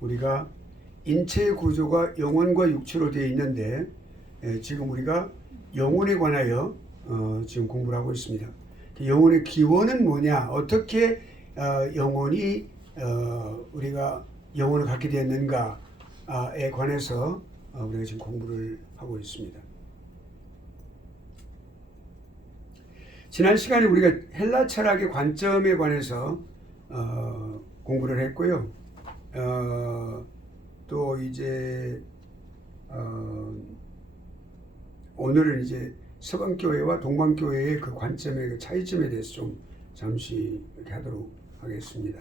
우리가 인체의 구조가 영혼과 육체로 되어 있는데 지금 우리가 영혼에 관하여 지금 공부를 하고 있습니다. 영혼의 기원은 뭐냐? 어떻게 영혼이 우리가 영혼을 갖게 되었는가에 관해서 우리가 지금 공부를 하고 있습니다. 지난 시간에 우리가 헬라 철학의 관점에 관해서 공부를 했고요. 또 이제 오늘은 이제 서방교회와 동방교회의 그 관점의 그 차이점에 대해서 좀 잠시 이렇게 하도록 하겠습니다.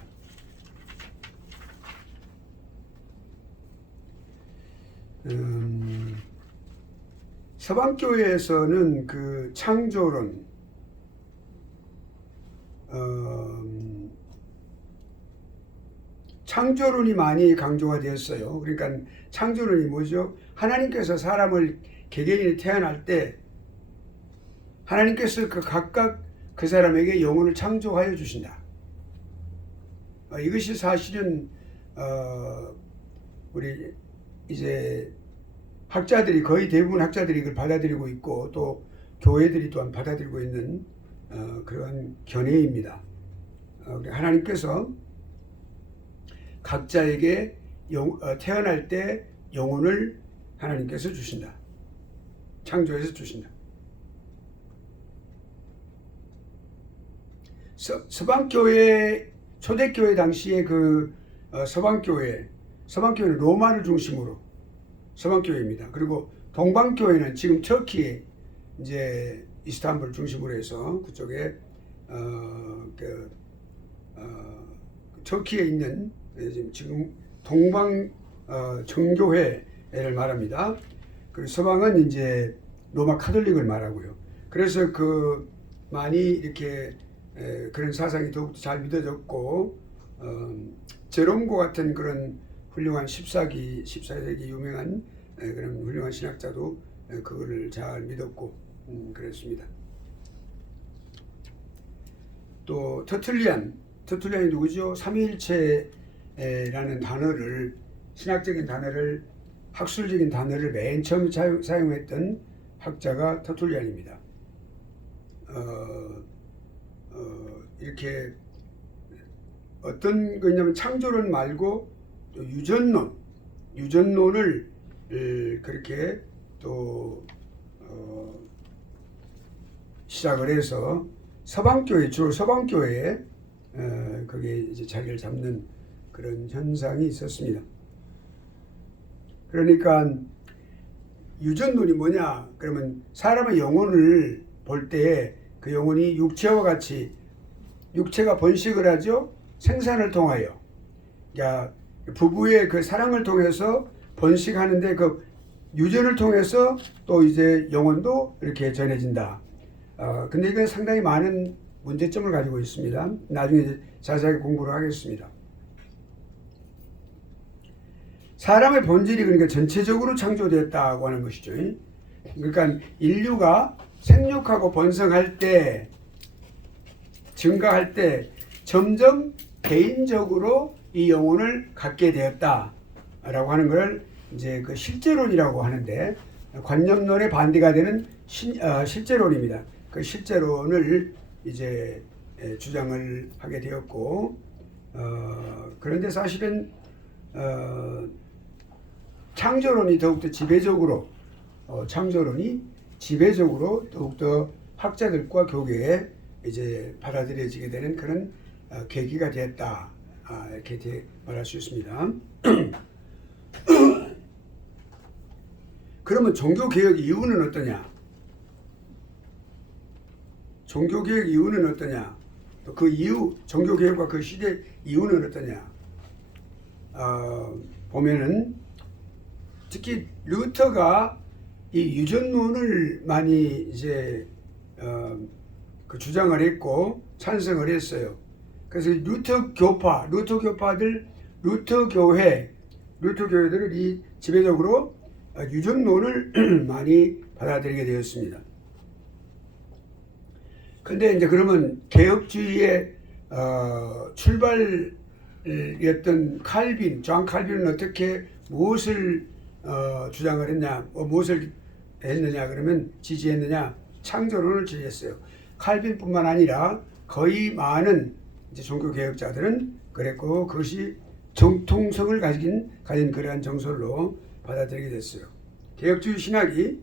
서방교회에서는 그 창조론, 창조론이 많이 강조가 되었어요. 그러니까 창조론이 뭐죠? 하나님께서 사람을 개개인이 태어날 때 하나님께서 그 각각 그 사람에게 영혼을 창조하여 주신다. 이것이 사실은 우리 이제 학자들이 거의 대부분 학자들이 이걸 받아들이고 있고 또 교회들이 또한 받아들이고 있는 그러한 견해입니다. 하나님께서 각자에게 태어날 때 영혼을 하나님께서 주신다. 창조해서 주신다. 서방교회 초대교회 당시에 그 서방교회는 로마를 중심으로 서방교회입니다. 그리고 동방교회는 지금 터키 이제 이스탄불 중심으로 해서 그쪽에 터키에 있는 지금 동방 정교회를 말합니다. 그리고 서방은 이제 로마 카톨릭을 말하고요. 그래서 그 많이 이렇게 그런 사상이 더욱더 잘 믿어졌고 제롬과 같은 그런 훌륭한 14세기 유명한 그런 훌륭한 신학자도 그거를 잘 믿었고 그랬습니다. 또 터툴리안이 누구죠? 삼위일체라는 단어를 신학적인 단어를 학술적인 단어를 맨 처음 사용했던 학자가 터툴리안입니다. 이렇게 어떤 거냐면 창조론 말고 또 유전론을 그렇게 또 시작을 해서 주로 서방교회에 거기에 이제 자리를 잡는 그런 현상이 있었습니다. 그러니까 유전론이 뭐냐? 그러면 사람의 영혼을 볼 때 그 영혼이 육체와 같이 육체가 번식을 하죠. 생산을 통하여. 그러니까 부부의 그 사랑을 통해서 번식하는데 그 유전을 통해서 또 이제 영혼도 이렇게 전해진다. 근데 이건 상당히 많은 문제점을 가지고 있습니다. 나중에 이제 자세하게 공부를 하겠습니다. 사람의 본질이 그러니까 전체적으로 창조되었다고 하는 것이죠. 그러니까 인류가 생육하고 번성할 때, 증가할 때 점점 개인적으로 이 영혼을 갖게 되었다라고 하는 걸 이제 그 실제론이라고 하는데 관념론의 반대가 되는 실제론입니다. 그 실제론을 이제 주장을 하게 되었고 그런데 사실은 창조론이 더욱더 지배적으로 더욱더 학자들과 교계에 이제 받아들여지게 되는 그런 계기가 되었다. 이렇게 말할 수 있습니다. 그러면 종교개혁 이유는 어떠냐? 종교개혁 이유는 어떠냐? 또 그 이유, 종교개혁과 그 시대 이유는 어떠냐? 보면은 특히 루터가 이 유전론을 많이 이제 그 주장을 했고 찬성을 했어요. 그래서 루터교회들이 지배적으로 유전론을 많이 받아들이게 되었습니다. 근데 이제 그러면 개혁주의의 출발에 였던 칼빈, 존 칼빈은 어떻게 무엇을 주장을 했냐, 무엇을 했느냐 그러면 지지했느냐, 창조론을 지지했어요. 칼빈뿐만 아니라 거의 많은 이제 종교 개혁자들은 그랬고 그것이 정통성을 가진 그러한 정설로 받아들이게 됐어요. 개혁주의 신학이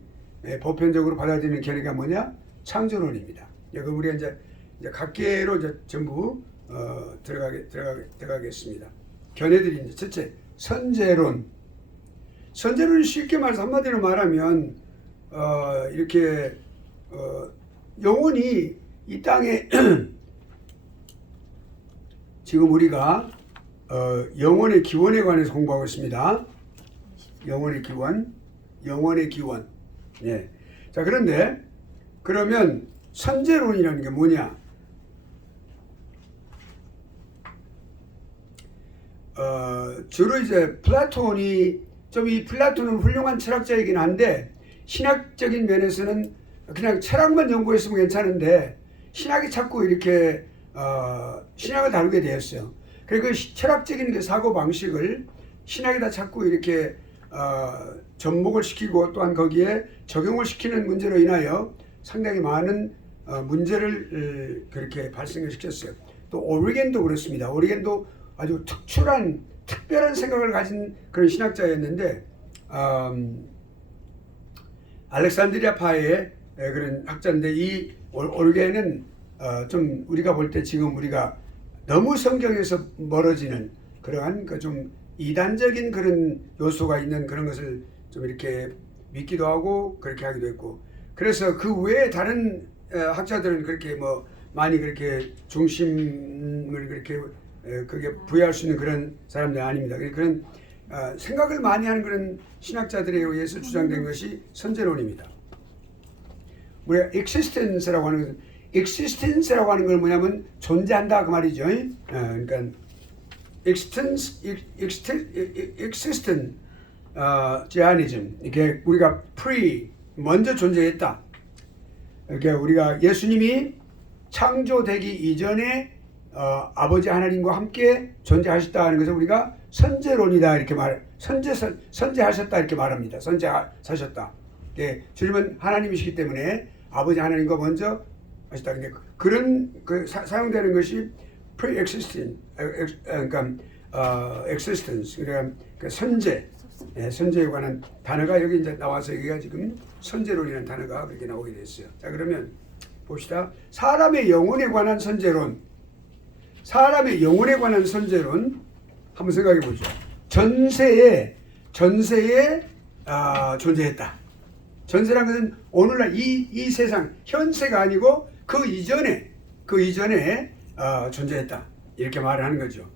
보편적으로 받아들이는 견해가 뭐냐? 창조론입니다. 여기 우리가 이제 각계로 이제 전부 들어가겠습니다. 견해들이 이제 첫째 선제론. 선제론이 쉽게 말해서 한마디로 말하면 이렇게 영혼이 이 땅에 지금 우리가 영혼의 기원에 관해서 공부하고 있습니다. 영혼의 기원. 예. 자, 그런데 그러면 선제론이라는 게 뭐냐? 주로 이제 플라톤이 이 플라톤은 훌륭한 철학자이긴 한데 신학적인 면에서는 그냥 철학만 연구했으면 괜찮은데 신학이 자꾸 이렇게 신학을 다루게 되었어요. 그리고 철학적인 그 사고 방식을 신학에다 자꾸 이렇게 접목을 시키고 또한 거기에 적용을 시키는 문제로 인하여 상당히 많은 문제를 그렇게 발생을 시켰어요. 또 오리겐도 그렇습니다. 오리겐도 아주 특별한 생각을 가진 그런 신학자였는데 알렉산드리아파의 그런 학자인데 이 오리겐은 좀 우리가 볼 때 지금 우리가 너무 성경에서 멀어지는 그러한 그 좀 이단적인 그런 요소가 있는 그런 것을 좀 이렇게 믿기도 하고 그렇게 하기도 했고, 그래서 그 외에 다른 학자들은 그렇게 뭐 많이 그렇게 중심을 그렇게 그게 부여할 수 있는 그런 사람들이 아닙니다. 그런 생각을 많이 하는 그런 신학자들에 의해서 주장된 것이 선제론입니다. 우리가 existence라고 하는 것은 existence라고 하는 건 뭐냐면 존재한다 그 말이죠. 그러니까 existentialism 이게 우리가 먼저 존재했다. 이렇게 우리가 예수님이 창조되기 이전에 아버지 하나님과 함께 존재하셨다는 것을 우리가 선제론이다 이렇게 선제하셨다 이렇게 말합니다. 선제하셨다. 주님은 하나님이시기 때문에 아버지 하나님과 먼저 하셨다. 그런 사용되는 것이 pre-existing, 그러니까 existence, 그러니까 선제에 관한 단어가 여기 이제 나와서 여기가 지금 선제론이라는 단어가 그렇게 나오게 됐어요. 자, 그러면 봅시다. 사람의 영혼에 관한 선제론. 한번 생각해 보죠. 전세에 존재했다. 전세란 것은 오늘날 이 세상 현세가 아니고 그 이전에 존재했다 이렇게 말을 하는 거죠.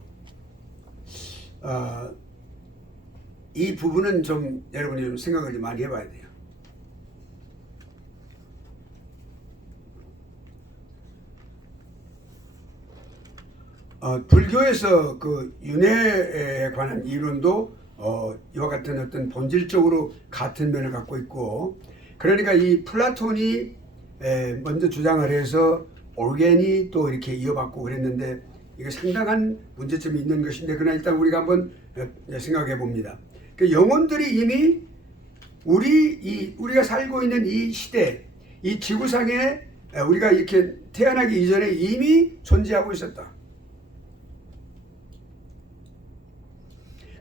이 부분은 좀 여러분이 좀 생각을 좀 많이 해봐야 돼요. 불교에서 그 윤회에 관한 이론도 이와 같은 어떤 본질적으로 같은 면을 갖고 있고, 그러니까 이 플라톤이 먼저 주장을 해서 오르겐이 또 이렇게 이어받고 그랬는데 이게 상당한 문제점이 있는 것인데, 그러나 일단 우리가 한번 생각해 봅니다. 그 영혼들이 이미 우리가 살고 있는 이 시대, 이 지구상에 우리가 이렇게 태어나기 이전에 이미 존재하고 있었다.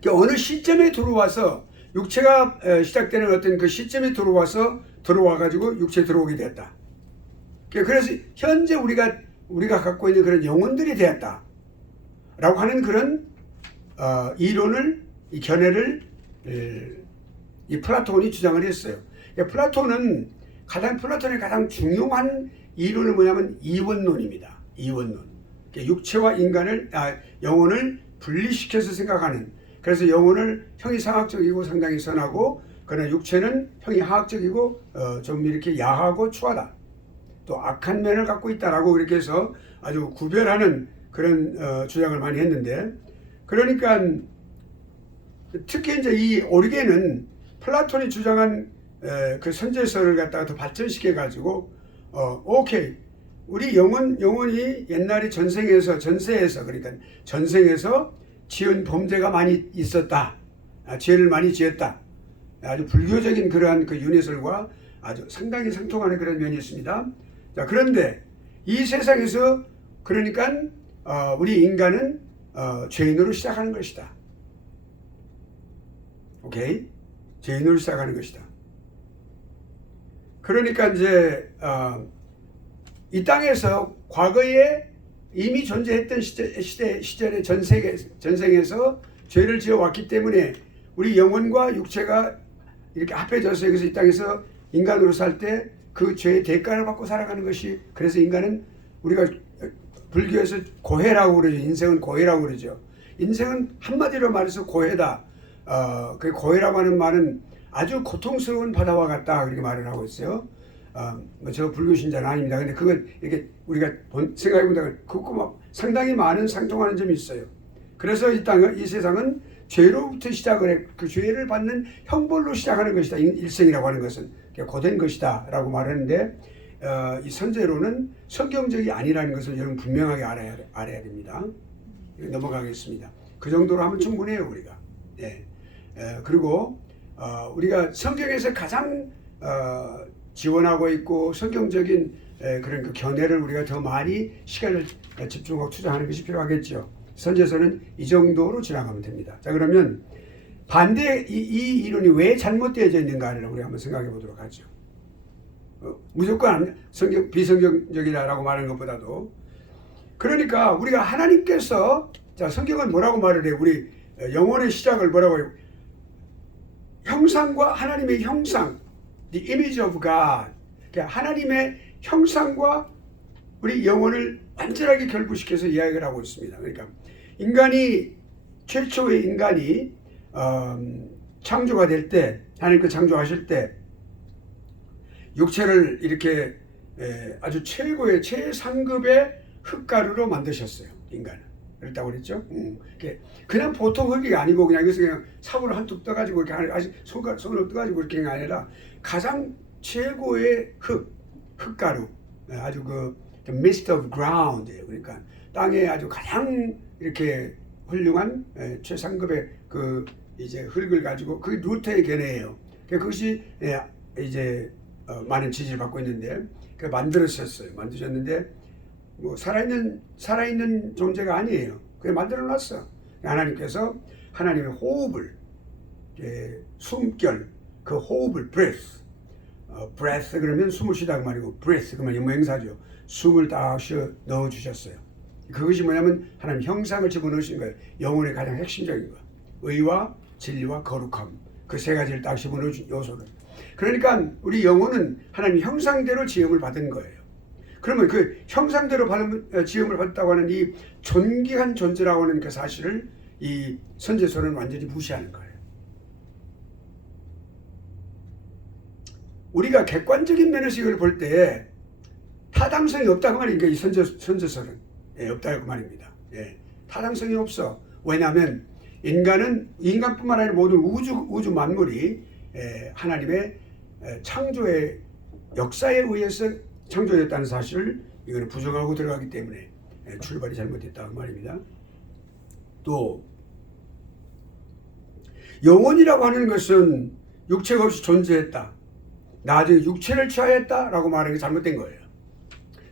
어느 시점에 들어와서 육체가 시작되는 어떤 그 시점에 들어와가지고 육체에 들어오게 되었다. 그래서 현재 우리가 갖고 있는 그런 영혼들이 되었다. 라고 하는 그런 이론을, 이 견해를 이 플라톤이 주장을 했어요. 플라톤의 가장 중요한 이론은 뭐냐면 이원론입니다. 이원론. 육체와 영혼을 분리시켜서 생각하는, 그래서 영혼을 형이 상학적이고 상당히 선하고, 그러나 육체는 형이 하학적이고 좀 이렇게 야하고 추하다. 또 악한 면을 갖고 있다라고 그렇게 해서 아주 구별하는 그런 주장을 많이 했는데, 그러니까 특히 이제 이 오리겐은 플라톤이 주장한 그 선제설을 갖다가 더 발전시켜 가지고 오케이, 우리 영혼이 옛날에 전생에서 그러니까 전생에서 지은 범죄가 많이 있었다. 죄를 많이 지었다. 아주 불교적인 그러한 그 윤회설과 아주 상당히 상통하는 그런 면이 있습니다. 자, 그런데 이 세상에서 그러니까 우리 인간은 죄인으로 시작하는 것이다. 오케이? 죄인으로 시작하는 것이다. 그러니까 이제 이 땅에서 과거에 이미 존재했던 시절의 전생에서 죄를 지어왔기 때문에 우리 영혼과 육체가 이렇게 합해져서 여기서 이 땅에서 인간으로 살 때 그 죄의 대가를 받고 살아가는 것이, 그래서 인간은 우리가 불교에서 고해라고 그러죠. 인생은 고해라고 그러죠. 인생은 한마디로 말해서 고해다. 그 고해라고 하는 말은 아주 고통스러운 바다와 같다, 그렇게 말을 하고 있어요. 저 불교 신자는 아닙니다. 근데 그건 이렇게 우리가 생각해보면 그거 막 상당히 많은 상통하는 점이 있어요. 그래서 이 세상은 죄로부터 시작을 해, 그 죄를 받는 형벌로 시작하는 것이다. 일생이라고 하는 것은 고된 것이다 라고 말하는데, 이 선제로는 성경적이 아니라는 것을 여러분 분명하게 알아야 됩니다. 넘어가겠습니다. 그 정도로 하면 충분해요, 우리가. 예. 그리고 우리가 성경에서 가장 지원하고 있고 성경적인 그런 그 견해를 우리가 더 많이 시간을 집중하고 투자하는 것이 필요하겠죠. 선제서는 이 정도로 지나가면 됩니다. 자, 그러면 반대 이 이론이 왜 잘못되어져 있는가를 우리 한번 생각해 보도록 하죠. 무조건 비성경적이다라고 말하는 것보다도, 그러니까 우리가 하나님께서, 자, 성경은 뭐라고 말을 해요? 우리 영혼의 시작을 뭐라고 해요? 형상과 하나님의 형상, the image of God. 그러니까 하나님의 형상과 우리 영혼을 완전하게 결부시켜서 이야기를 하고 있습니다. 그러니까 최초의 인간이 창조가 될 때, 하나님께 창조하실 때 육체를 이렇게 아주 최고의 최상급의 흙가루로 만드셨어요. 인간은. 그랬다고 그랬죠. 그냥 보통 흙이 아니고 그냥 여기서 그냥 사부를 한뚝 떠가지고 이렇게 아직 손으로 떠가지고 이렇게 아니라 가장 최고의 흙가루, 아주 the mist of ground, 그러니까 땅에 아주 가장 이렇게 훌륭한 최상급의 그 이제 흙을 가지고, 그게 루터의 견해예요. 그것이 이제 많은 지지를 받고 있는데, 그 만드셨는데 뭐 살아있는 존재가 아니에요. 그냥 만들어놨어. 하나님께서 하나님의 호흡을, 숨결, 그 호흡을 breath 그러면 숨을 쉬다 그 말이고, breath 그러면 모행사죠. 숨을 딱 넣어 주셨어요. 그것이 뭐냐면 하나님 형상을 집어넣으신 거예요. 영혼의 가장 핵심적인 거, 의와 진리와 거룩함, 그 세 가지를 딱 집어넣으신 요소를. 그러니까 우리 영혼은 하나님 형상대로 지음을 받은 거예요. 그러면 그 형상대로 지음을 받았다고 하는 이 존귀한 존재라고 하는 그 사실을 이 선제서는 완전히 무시하는 거예요. 우리가 객관적인 면에서 이걸 볼 때 타당성이 없다고 말이니까 이 선제서는 없다고 말입니다. 타당성이 없어. 왜냐하면 인간뿐만 아니라 모든 우주 만물이 하나님의 창조의 역사에 의해서 창조됐다는 사실을 이거는 부정하고 들어가기 때문에 출발이 잘못됐다고 말입니다. 또 영혼이라고 하는 것은 육체가 없이 존재했다, 나중에 육체를 취하였다라고 말하는 게 잘못된 거예요.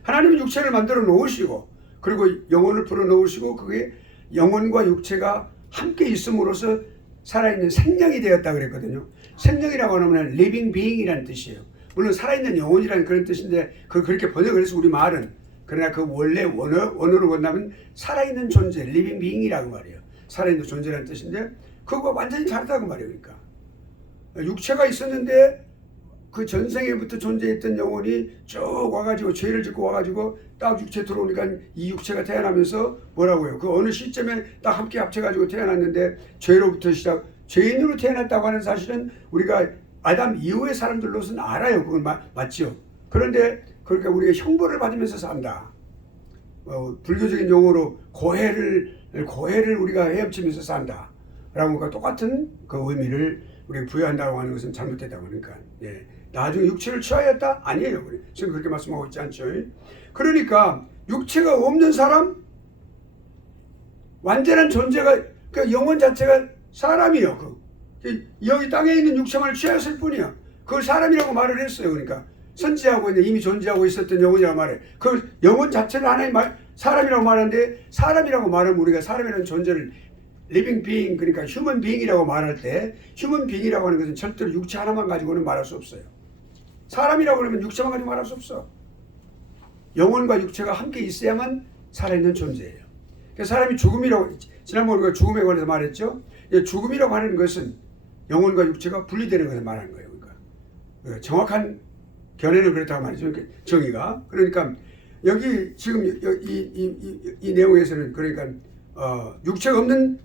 하나님은 육체를 만들어 놓으시고, 그리고 영혼을 불어 넣으시고, 그게 영혼과 육체가 함께 있음으로써 살아있는 생명이 되었다 그랬거든요. 생명이라고 하면 living being이라는 뜻이에요. 물론 살아있는 영혼이라는 그런 뜻인데 그렇게 번역을 해서 우리 말은, 그러나 그 원래 원어로 본다면 살아있는 존재, living being이라고 말이에요. 살아있는 존재라는 뜻인데 그거가 완전히 다르다고 말이에요. 그러니까 육체가 있었는데 그 전생에부터 존재했던 영혼이 쭉 와가지고 죄를 짓고 와가지고 딱 육체 들어오니까 이 육체가 태어나면서 뭐라고요? 그 어느 시점에 딱 함께 합쳐가지고 태어났는데 죄로부터 죄인으로 태어났다고 하는 사실은 우리가 아담 이후의 사람들로서는 알아요. 그건 맞죠. 그런데 그러니까 우리가 형벌을 받으면서 산다. 불교적인 용어로 고해를 우리가 헤엄치면서 산다. 라고 똑같은 그 의미를 우리가 부여한다고 하는 것은 잘못됐다고 하니까. 나중에 육체를 취하였다? 아니에요. 지금 그렇게 말씀하고 있지 않죠. 그러니까 육체가 없는 사람, 완전한 존재가 그 영혼 자체가 사람이요. 여기 땅에 있는 육체만을 취하였을 뿐이야. 그걸 사람이라고 말을 했어요. 그러니까 선지하고 있는 이미 존재하고 있었던 영혼이라고 말해. 그 영혼 자체를 하나님 사람이라고 말하는데, 사람이라고 말하면 우리가 사람이라는 존재를 living being, 그러니까 human being이라고 말할 때, human being이라고 하는 것은 절대로 육체 하나만 가지고는 말할 수 없어요. 사람이라고 하면 육체만 가지고 말할 수 없어. 영혼과 육체가 함께 있어야만 살아있는 존재예요. 그래서 사람이 죽음이라고, 지난번에 우리가 죽음에 관해서 말했죠. 죽음이라고 하는 것은 영혼과 육체가 분리되는 것을 말하는 거예요. 그러니까 정확한 견해는 그렇다고 말이죠. 정의가. 그러니까 여기 지금 이 내용에서는 그러니까 육체가 없는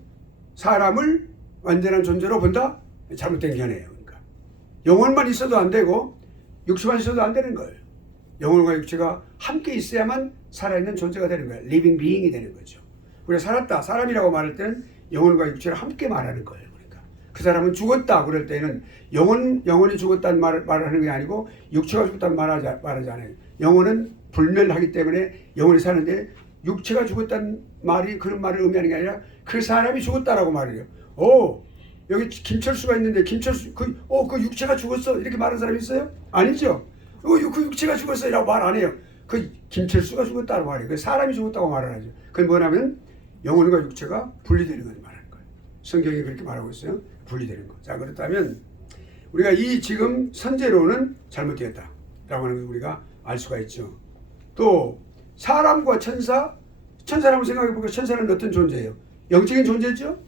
사람을 완전한 존재로 본다? 잘못된 견해예요. 그러니까 영혼만 있어도 안 되고 육체만 있어도 안 되는 거예요. 영혼과 육체가 함께 있어야만 살아있는 존재가 되는 거예요. living being이 되는 거죠. 우리가 살았다, 사람이라고 말할 때는 영혼과 육체를 함께 말하는 거예요. 그러니까 그 사람은 죽었다 그럴 때는 영혼이 죽었다는 말을 하는 게 아니고 육체가 죽었다는 말하지 않아요. 영혼은 불멸하기 때문에 영혼이 사는데, 육체가 죽었다는 말이 그런 말을 의미하는 게 아니라 그 사람이 죽었다라고 말을 해요. 여기 김철수가 있는데 김철수 그 육체가 죽었어 이렇게 말하는 사람이 있어요? 아니죠. 그 육체가 죽었어 라고 말 안 해요. 그 김철수가 죽었다고 말해요. 그 사람이 죽었다고 말을 하죠. 그건 뭐냐면 영혼과 육체가 분리되는 걸 말하는 거예요. 성경이 그렇게 말하고 있어요. 분리되는 거. 자, 그렇다면 우리가 이 지금 선제로는 잘못되었다라고 하는 걸 우리가 알 수가 있죠. 또 사람과 천사를 한번 생각해 보니까 천사는 어떤 존재예요? 영적인 존재죠?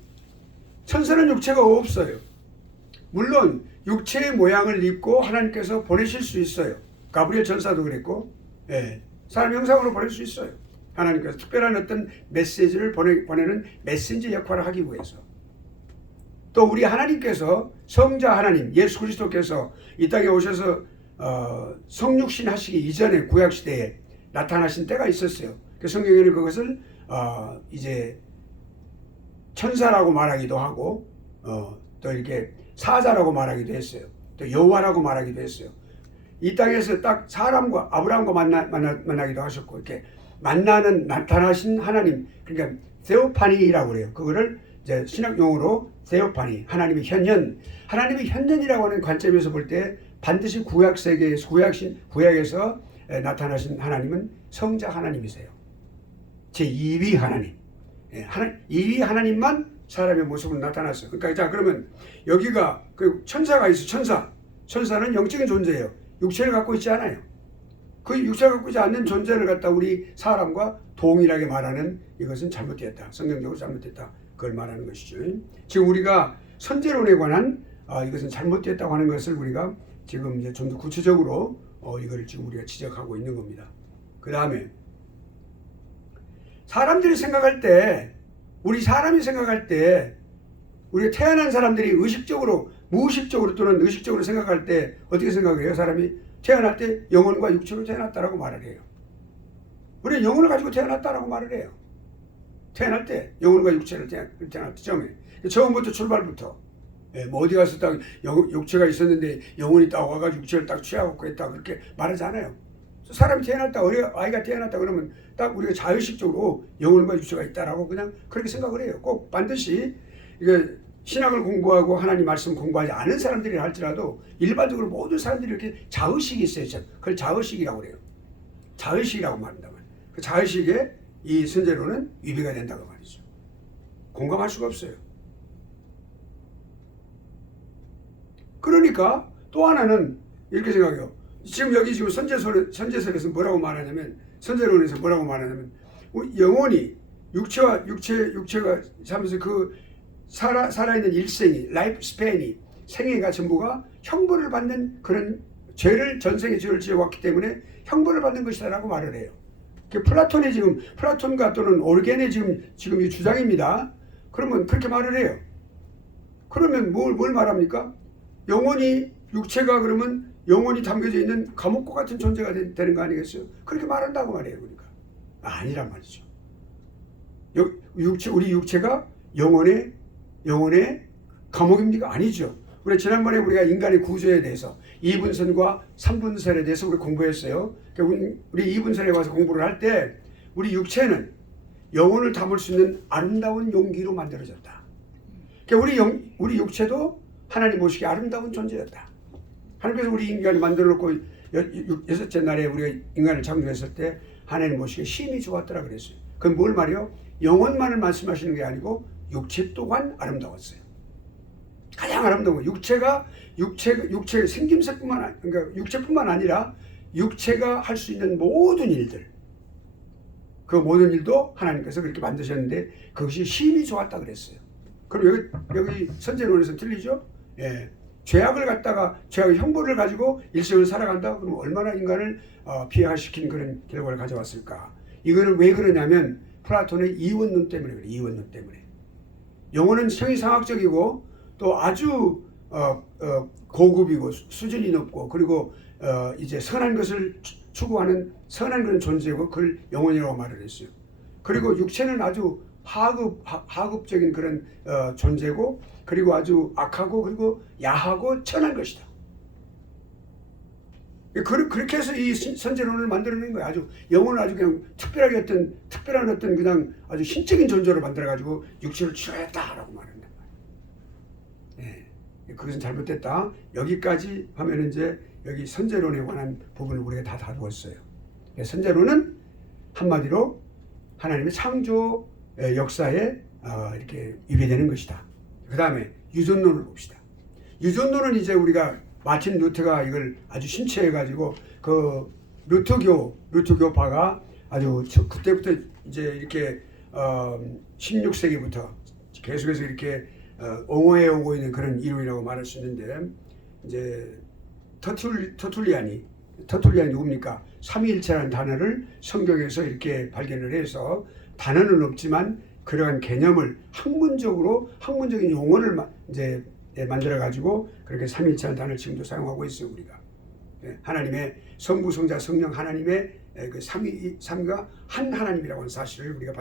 천사는 육체가 없어요. 물론 육체의 모양을 입고 하나님께서 보내실 수 있어요. 가브리엘 천사도 그랬고, 사람 형상으로 보낼 수 있어요. 하나님께서 특별한 어떤 메시지를 보내는 메신저 역할을 하기 위해서. 또 우리 하나님께서, 성자 하나님 예수 그리스도께서 이 땅에 오셔서 성육신 하시기 이전에 구약시대에 나타나신 때가 있었어요. 그 성경에는 그것을 이제 천사라고 말하기도 하고 또 이렇게 사자라고 말하기도 했어요. 또 여호와라고 말하기도 했어요. 이 땅에서 딱 사람과 아브라함과 만나기도 하셨고, 이렇게 나타나신 하나님, 그러니까 세오파니라고 그래요. 그거를 이제 신학 용어로 세오파니, 하나님의 현현. 하나님의 현현이라고 하는 관점에서 볼 때 반드시 구약 세계에서 구약에서 나타나신 하나님은 성자 하나님이세요. 제2위 하나님. 2위 하나님만 사람의 모습으로 나타났어요. 그러니까 자, 그러면 여기가 그 천사가 있어. 천사는 영적인 존재예요. 육체를 갖고 있지 않아요. 그 육체를 갖고 있지 않는 존재를 갖다 우리 사람과 동일하게 말하는 이것은 잘못되었다. 성경적으로 잘못됐다. 그걸 말하는 것이죠. 지금 우리가 선제론에 관한 이것은 잘못되었다고 하는 것을 우리가 지금 이제 좀 더 구체적으로 이걸 지금 우리가 지적하고 있는 겁니다. 그 다음에 사람들이 생각할 때, 우리 사람이 생각할 때, 우리가 태어난 사람들이 의식적으로, 무의식적으로 또는 의식적으로 생각할 때 어떻게 생각해요? 사람이 태어날 때 영혼과 육체로 태어났다라고 말을 해요. 우리는 영혼을 가지고 태어났다라고 말을 해요. 태어날 때 영혼과 육체를 태어났다. 처음부터 출발부터. 뭐 어디 가서 딱 육체가 있었는데 영혼이 딱 와가지고 육체를 딱 취하고 그랬다 그렇게 말하지 않아요. 사람이 태어났다, 아이가 태어났다 그러면 딱 우리가 자의식적으로 영혼과 육체가 있다라고 그냥 그렇게 생각을 해요. 꼭 반드시 이게 신학을 공부하고 하나님 말씀 공부하지 않은 사람들이 할지라도 일반적으로 모든 사람들이 이렇게 자의식이 있어요. 그걸 자의식이라고 그래요. 자의식이라고 말한다면 그 자의식에 이 선제로는 위배가 된다고 말이죠. 공감할 수가 없어요. 그러니까 또 하나는 이렇게 생각해요. 지금 여기 지금 선제설에서 뭐라고 말하냐면, 선제론에서 뭐라고 말하냐면, 영혼이 육체가 하면서 그 살아있는 일생이, 라이프 스팬이, 생애가 전부가 형벌을 받는 그런 죄를, 전생에 죄를 지어왔기 때문에 형벌을 받는 것이다라고 말을 해요. 플라톤과 또는 오르겐의 지금 이 주장입니다. 그러면 그렇게 말을 해요. 그러면 뭘 말합니까? 육체가 그러면 영혼이 담겨져 있는 감옥과 같은 존재가 되는 거 아니겠어요? 그렇게 말한다고 말해요. 그러니까 아니란 말이죠. 우리 육체가 영혼의 감옥입니까? 아니죠. 지난번에 우리가 인간의 구조에 대해서 2분선과 3분선에 대해서 우리 공부했어요. 우리 2분선에 와서 공부를 할 때 우리 육체는 영혼을 담을 수 있는 아름다운 용기로 만들어졌다. 그러니까 우리 육체도 하나님 보시기에 아름다운 존재였다. 하나님께서 우리 인간을 만들어 놓고 여섯째 날에 우리가 인간을 창조했을 때 하나님 보시기에 심히 좋았더라 그랬어요. 그럼 뭘 말이요? 영혼만을 말씀하시는 게 아니고 육체 또한 아름다웠어요. 가장 아름다운 거. 육체 생김새뿐만 그러니까 육체뿐만 아니라 육체가 할 수 있는 모든 일들, 그 모든 일도 하나님께서 그렇게 만드셨는데 그것이 심히 좋았다 그랬어요. 그럼 여기 선제론에서 틀리죠? 예. 죄악을 갖다가 죄악의 형벌을 가지고 일생을 살아간다. 그럼 얼마나 인간을 비하시킨 그런 결과를 가져왔을까? 이거는 왜 그러냐면 플라톤의 이원론 때문에 그래. 이원론 때문에. 영혼은 형이상학적이고 또 아주 고급이고 수준이 높고 그리고 이제 선한 것을 추구하는 선한 그런 존재고 그걸 영혼이라고 말을 했어요. 그리고 육체는 아주 하급적인 그런 존재고 그리고 아주 악하고 그리고 야하고 천한 것이다. 그렇게 해서 이 선제론을 만들어낸 거예요. 아주 영혼을 아주 그냥 특별한 어떤 그냥 아주 신적인 존재로 만들어가지고 육체를 취하였다라고 말한단 말이에요. 예. 그것은 잘못됐다. 여기까지 하면 이제 여기 선제론에 관한 부분을 우리가 다 다루었어요. 선제론은 한마디로 하나님의 창조 역사에 이렇게 유배되는 것이다. 그 다음에 유전론을 봅시다. 유전론은 이제 우리가 마틴 루터가 이걸 아주 심취해가지고 그 루터교파가 아주 그때부터 이제 이렇게 16세기부터 계속해서 이렇게 옹호해 오고 있는 그런 이론이라고 말할 수 있는데 이제 터툴리안이 누굽니까? 삼위일체라는 단어를 성경에서 이렇게 발견을 해서 단어는 없지만 그러한 개념을 학문적인 용어를 이제 만들어 가지고 그렇게 삼위일체라는 단어를 지금도 사용하고 있어요 우리가. 하나님의 성부, 성자, 성령 하나님의 그 삼위가 한 하나님이라고 하는 사실을 우리가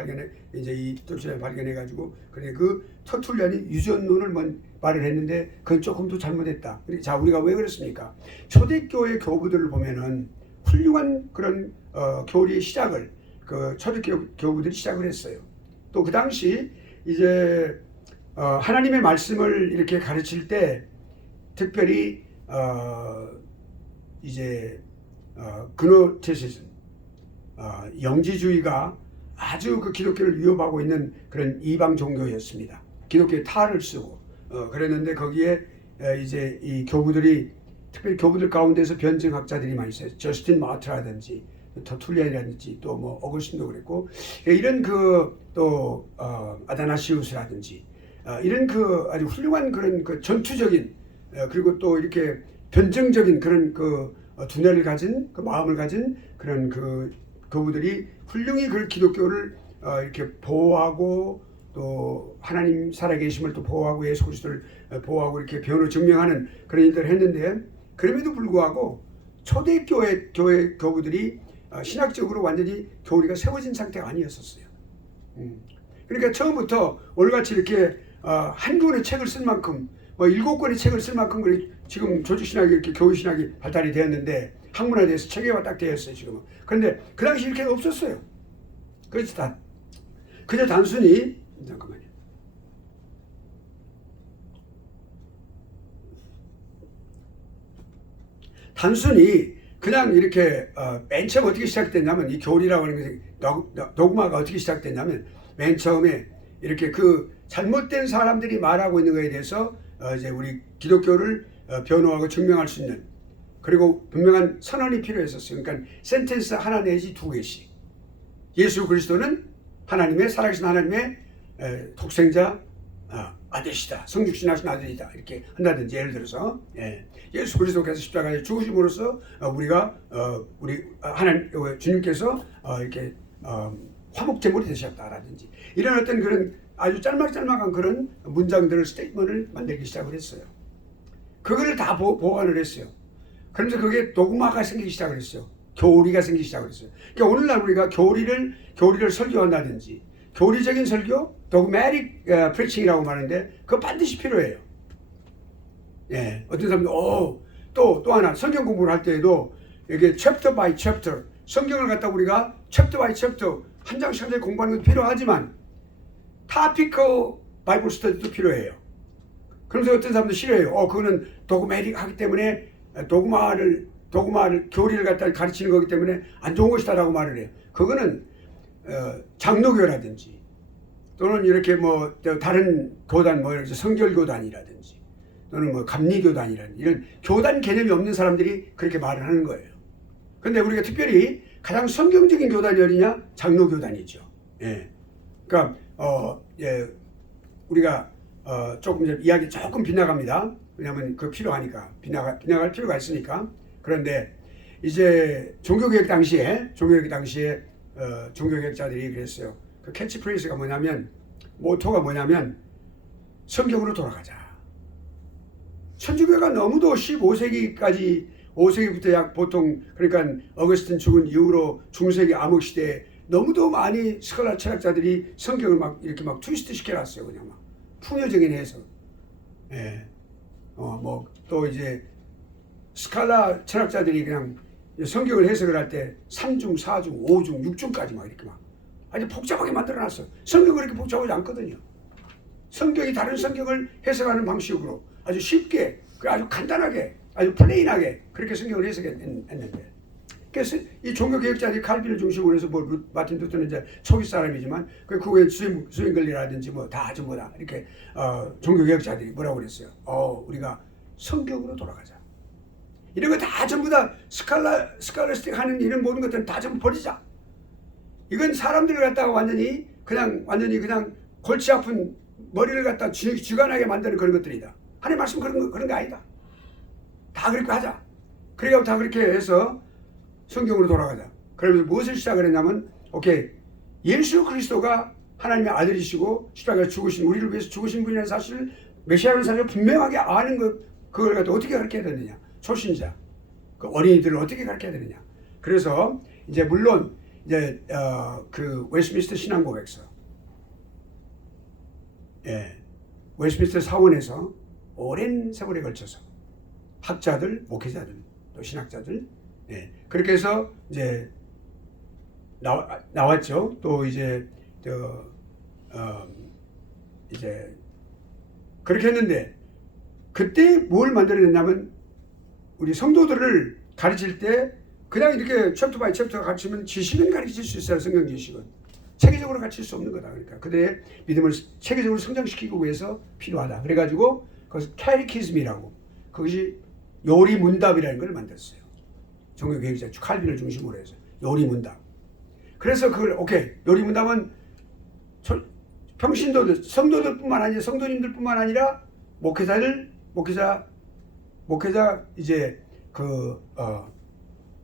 이 터툴리안이 발견해 가지고 그 터툴리안이 유전론을 말을 했는데 그건 조금 더 잘못했다. 자, 우리가 왜 그렇습니까? 초대교회 교부들을 보면은 훌륭한 그런 교리의 시작을 그 초대교부들이 시작을 했어요. 또 그 당시 이제 하나님의 말씀을 이렇게 가르칠 때 특별히 이제 그노티시즘 영지주의가 아주 그 기독교를 위협하고 있는 그런 이방 종교였습니다. 기독교의 탈을 쓰고 그랬는데 거기에 이제 이 교부들이 특별히 교부들 가운데서 변증학자들이 많이 있어요. 저스틴 마트라든지 터툴리안이라든지 또 뭐 어거스틴도 그랬고 이런 또 아다나시우스라든지 이런 그 아주 훌륭한 그런 그 전투적인 그리고 또 이렇게 변증적인 그런 그 두뇌를 가진 그 마음을 가진 그런 그 교부들이 훌륭히 그 기독교를 이렇게 보호하고 또 하나님 살아계심을 또 보호하고 예수 그리스도를 보호하고 이렇게 변으로 증명하는 그런 일들을 했는데 그럼에도 불구하고 초대교회 교부들이 신학적으로 완전히 교리가 세워진 상태가 아니었었어요. 그러니까 처음부터 오늘같이 이렇게 한 권의 책을 쓸 만큼 뭐 7권의 책을 쓸 만큼 지금 조직신학이 이렇게 교회신학이 발달이 되었는데 학문화에 대해서 체계화 딱 되었어요 지금은. 그런데 그 당시 이렇게 없었어요. 그래서 그저 단순히 잠깐만요. 단순히 그냥 이렇게 맨 처음 어떻게 시작됐냐면 이 교리라고 하는 것이 도그마가 어떻게 시작됐냐면 맨 처음에 이렇게 그 잘못된 사람들이 말하고 있는 것에 대해서 이제 우리 기독교를 변호하고 증명할 수 있는 그리고 분명한 선언이 필요했었어요. 그러니까 센텐스 하나 내지 2개씩. 예수 그리스도는 하나님의 살아계신 하나님의 독생자 아들이다. 성육신하신 아들이다. 이렇게 한다든지 예를 들어서 예수 그리스도께서 십자가에 죽으심으로써 우리가 우리 하나님 주님께서 이렇게 화목제물이 되셨다라든지 이런 어떤 그런 아주 짤막짤막한 그런 문장들을 스테이트먼트를 만들기 시작을 했어요. 그거를 다 보완을 했어요. 그러면서 그게 도그마가 생기기 시작을 했어요. 교리가 생기기 시작을 했어요. 그러니까 오늘날 우리가 교리를 설교한다든지 교리적인 설교, dogmatic preaching이라고 말하는데 그거 반드시 필요해요. 예, 어떤 사람들 또 하나 성경 공부를 할 때에도 이게 chapter by chapter 성경을 갖다 우리가 chapter by chapter 한 장씩 한 장 공부하는 것도 필요하지만 topical 바이블 스터디도 필요해요. 그러면서 어떤 사람도 싫어해요. 그거는 도그마틱 하기 때문에 도구마를 교리를 갖다 가르치는 거기 때문에 안 좋은 것이다라고 말을 해요. 그거는 장로교라든지 또는 이렇게 뭐 다른 교단 뭐 성결교단이라든지 또는 뭐 감리교단이라든지 이런 교단 개념이 없는 사람들이 그렇게 말을 하는 거예요. 그런데 우리가 특별히 가장 성경적인 교단이 어디냐? 장로교단이죠. 예. 그러니까 우리가 조금 이제 이야기 조금 빗나갑니다. 왜냐하면 그 필요하니까 빗나갈 필요가 있으니까. 그런데 이제 종교개혁 당시에 종교개혁자들이 그랬어요. 그 캐치프레이즈가 뭐냐면 모토가 뭐냐면 성경으로 돌아가자. 천주교가 너무도 5세기부터 약 보통 그러니까 어거스틴 죽은 이후로 중세기 암흑시대에 너무도 많이 스칼라 철학자들이 성경을 막 이렇게 막 트위스트 시켜놨어요. 그냥 막 풍요적인 해석. 예. 뭐 또 이제 스칼라 철학자들이 그냥 성경을 해석을 할 때 3중, 4중, 5중, 6중까지 막 이렇게 막 아주 복잡하게 만들어놨어요. 성경은 그렇게 복잡하지 않거든요. 성경이 다른 성경을 해석하는 방식으로 아주 쉽게, 아주 간단하게, 아주 플레인하게 그렇게 성경을 해석했는데. 그래서 이 종교개혁자들이 칼빈을 중심으로 해서 뭐 마틴 루터는 이제 초기 사람이지만 그 후에 스윙글리라든지 뭐 다 전부 다 이렇게 종교개혁자들이 뭐라고 그랬어요. 우리가 성경으로 돌아가자. 이런 거 다 전부 다 스칼라스틱 하는 이런 모든 것들은 다 전부 버리자. 이건 사람들을 갖다가 완전히 그냥 골치 아픈 머리를 갖다 쥐관하게 만드는 그런 것들이다. 하나님 말씀 그런 거 아니다. 다 그렇게 하자. 그래가지고 다 그렇게 해서 성경으로 돌아가자. 그러면서 무엇을 시작을 했냐면, 오케이, 예수 그리스도가 하나님의 아들이시고 십자가에 죽으신, 우리를 위해서 죽으신 분이라는 사실을, 메시아라는 사실을 분명하게 아는 그걸 갖다 어떻게 가르쳐야 되느냐. 초신자, 그 어린이들을 어떻게 가르쳐야 되느냐. 그래서 이제 물론 이제 그 웨스트민스터 신앙고백서, 웨스트민스터 사원에서 오랜 세월에 걸쳐서 학자들, 목회자들, 또 신학자들, 그렇게 해서 이제 나왔죠. 또 이제 이제 그렇게 했는데 그때 뭘 만들어냈냐면 우리 성도들을 가르칠 때 그냥 이렇게 챕터 바이 챕터 가르치면 지식은 가르칠 수 있어요. 성경 지식은 체계적으로 가르칠 수 없는 거다. 그러니까 그들의 믿음을 체계적으로 성장시키기 위해서 필요하다. 그래가지고 그것을 캐리키즘이라고, 그것이 요리 문답이라는 걸 만들었어요. 종교개혁자 칼빈을 중심으로 해서 요리 문답. 그래서 그걸 오케이, 요리 문답은 평신도들, 성도들뿐만 아니라 성도님들뿐만 아니라 목회자 이제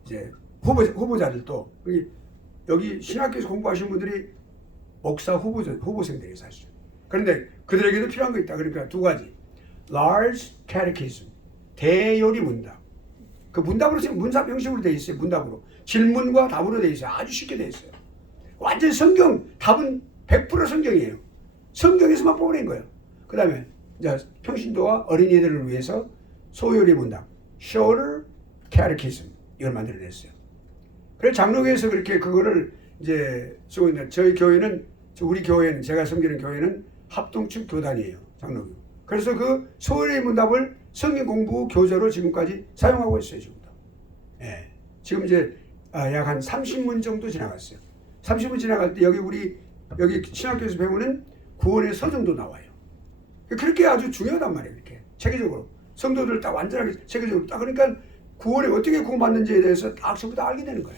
이제 후보자들도 여기 신학교에서 공부하시는 분들이 목사 후보생들이 사실. 그런데 그들에게도 필요한 거 있다. 그러니까 두 가지. large catechism, 대요리 문답. 그 문답으로 지금 문답 형식으로 되어 있어요. 문답으로. 질문과 답으로 되어 있어요. 아주 쉽게 되어 있어요. 완전 성경, 답은 100% 성경이에요. 성경에서만 뽑아낸 거예요. 그 다음에 이제 평신도와 어린이들을 위해서 소요리 문답, shorter catechism, 이걸 만들어냈어요. 그래서 장로교에서 그렇게 그거를 이제 쓰고 있는데, 우리 교회는, 제가 섬기는 교회는 합동측 교단이에요. 장로교. 그래서 그 소요리 문답을 성경 공부 교재로 지금까지 사용하고 있어요. 지금도. 지금 이제 약 한 30문 정도 지나갔어요. 30문 지나갈 때 여기 신학교에서 배우는 구원의 서정도 나와요. 그렇게 아주 중요하단 말이에요. 이렇게 체계적으로 성도들 딱 완전하게 체계적으로 딱, 그러니까 구원에 어떻게 구원받는지에 대해서 딱 전부 다 알게 되는 거야.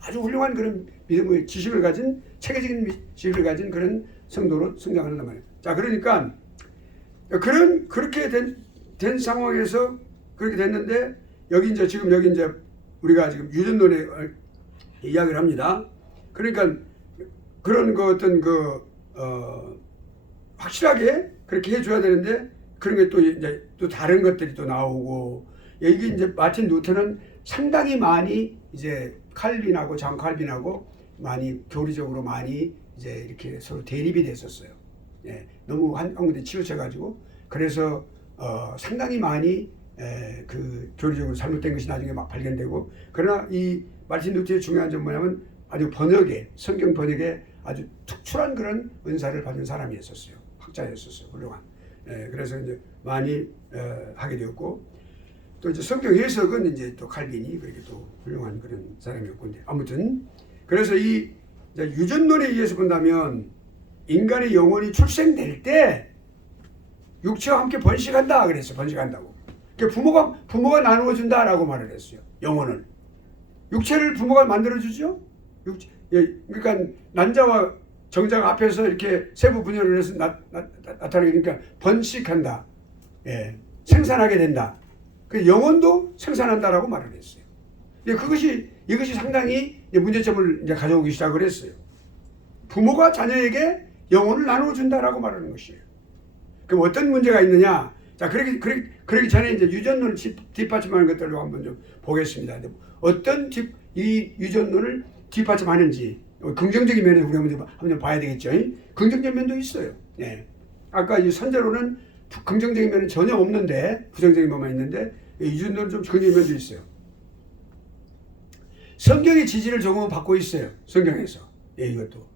아주 훌륭한 그런 믿음의 지식을 가진, 체계적인 지식을 가진 그런 성도로 성장한단 말이에요. 자, 그러니까 그렇게 된 상황에서 그렇게 됐는데, 여기 이제 우리가 지금 유전론에 이야기를 합니다. 그러니까 그런 확실하게 그렇게 해줘야 되는데, 그런 게 또 다른 것들이 또 나오고, 여기 이제 마틴 루터는 상당히 많이 이제 칼빈하고 장 칼빈하고 많이 교리적으로 많이 이제 이렇게 서로 대립이 됐었어요. 너무 한 군데 치우쳐가지고. 그래서 상당히 많이 그 교리적으로 잘못된 것이 나중에 막 발견되고. 그러나 이 마틴 루터의 중요한 점 뭐냐면 아주 성경 번역에 아주 특출한 그런 은사를 받은 사람이었었어요. 학자였었어요. 훌륭한. 그래서 이제 많이 하게 되었고, 또 이제 성경 해석은 이제 또 칼빈이 그렇게 또 훌륭한 그런 사람이었고, 아무튼 그래서 이 유전론에 의해서 본다면 인간의 영혼이 출생될 때 육체와 함께 번식한다 그랬어요. 번식한다고. 그러니까 부모가 나누어 준다라고 말을 했어요. 영혼을. 육체를 부모가 만들어주죠. 그러니까 난자와 정자가 앞에서 이렇게 세부 분열을 해서 나타나니까 번식한다. 생산하게 된다. 그 영혼도 생산한다라고 말을 했어요. 이것이 상당히 문제점을 이제 가져오기 시작을 했어요. 부모가 자녀에게 영혼을 나누어 준다라고 말하는 것이에요. 그럼 어떤 문제가 있느냐? 자, 그러기 전에 이제 유전론을 뒷받침하는 것들로 한번 좀 보겠습니다. 어떤 이 유전론을 뒷받침하는지 긍정적인 면에서 우리가 한번 봐야 되겠죠. 긍정적인 면도 있어요. 아까 이 선제로는 긍정적인 면은 전혀 없는데 부정적인 면만 있는데 유전론은 좀 긍정적인 면도 있어요. 성경의 지지를 조금은 받고 있어요. 성경에서. 이것도.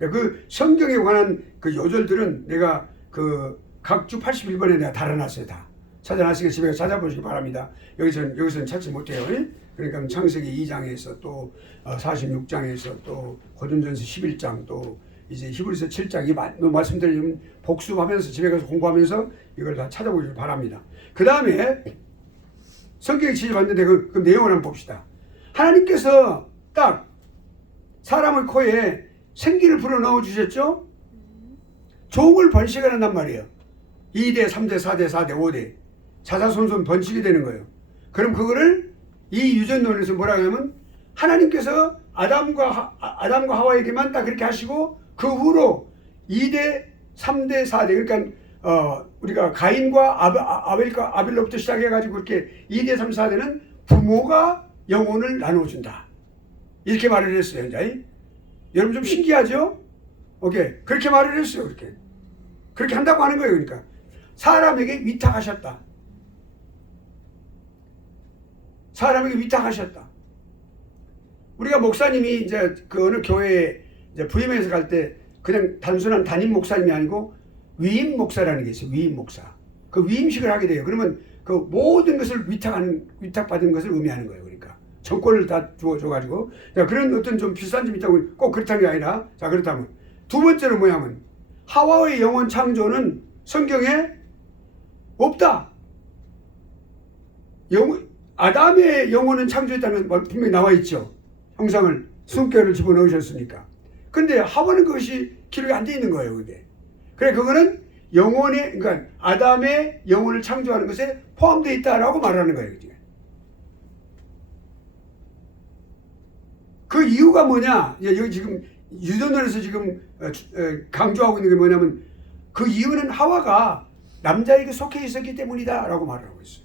그 성경에 관한 그 요절들은 내가 각주 81번에 내가 달아놨어요. 다. 찾아놨으니까 집에 찾아보시기 바랍니다. 여기서는 찾지 못해요. 그러니까 창세기 2장에서 또 46장에서 또 고린도전서 11장 또 이제 히브리서 7장 이 말씀드리면 복습하면서 집에 가서 공부하면서 이걸 다 찾아보시기 바랍니다. 그 다음에 성경에 지지받는데 그 내용을 한번 봅시다. 하나님께서 딱 사람의 코에 생기를 불어넣어 주셨죠? 종을 번식을 한단 말이에요. 2대, 3대, 4대, 4대, 5대 자자손손 번식이 되는 거예요. 그럼 그거를 이 유전론에서 뭐라고 하냐면 하나님께서 아담과 하와에게만 딱 그렇게 하시고 그 후로 2대, 3대, 4대 그러니까 우리가 가인과 아벨로부터 시작해가지고 그렇게 2대, 3, 4대는 부모가 영혼을 나눠준다. 이렇게 말을 했어요. 이제. 여러분 좀 신기하죠? 오케이. 그렇게 말을 했어요. 그렇게 한다고 하는 거예요. 그러니까. 사람에게 위탁하셨다. 사람에게 위탁하셨다. 우리가 목사님이 이제 그 어느 교회에 이제 부임해서 갈 때 그냥 단순한 담임 목사님이 아니고 위임 목사라는 게 있어요. 위임 목사. 그 위임식을 하게 돼요. 그러면 그 모든 것을 위탁받은 것을 의미하는 거예요. 그러니까. 정권을 다 줘가지고. 자, 그런 어떤 좀 비싼 점이 있다고 꼭 그렇다는 게 아니라, 자, 그렇다면. 두 번째로 뭐냐면, 하와의 영혼 창조는 성경에 없다. 아담의 영혼은 창조했다는 말 분명히 나와 있죠. 형상을, 숨결을 집어넣으셨으니까. 근데 하와는 그것이 기록이 안 돼 있는 거예요, 그게. 그래, 그거는 그러니까 아담의 영혼을 창조하는 것에 포함되어 있다라고 말하는 거예요, 그게. 그 이유가 뭐냐? 여기 지금 유전론에서 지금 강조하고 있는 게 뭐냐면 그 이유는 하와가 남자에게 속해 있었기 때문이다라고 말을 하고 있어요.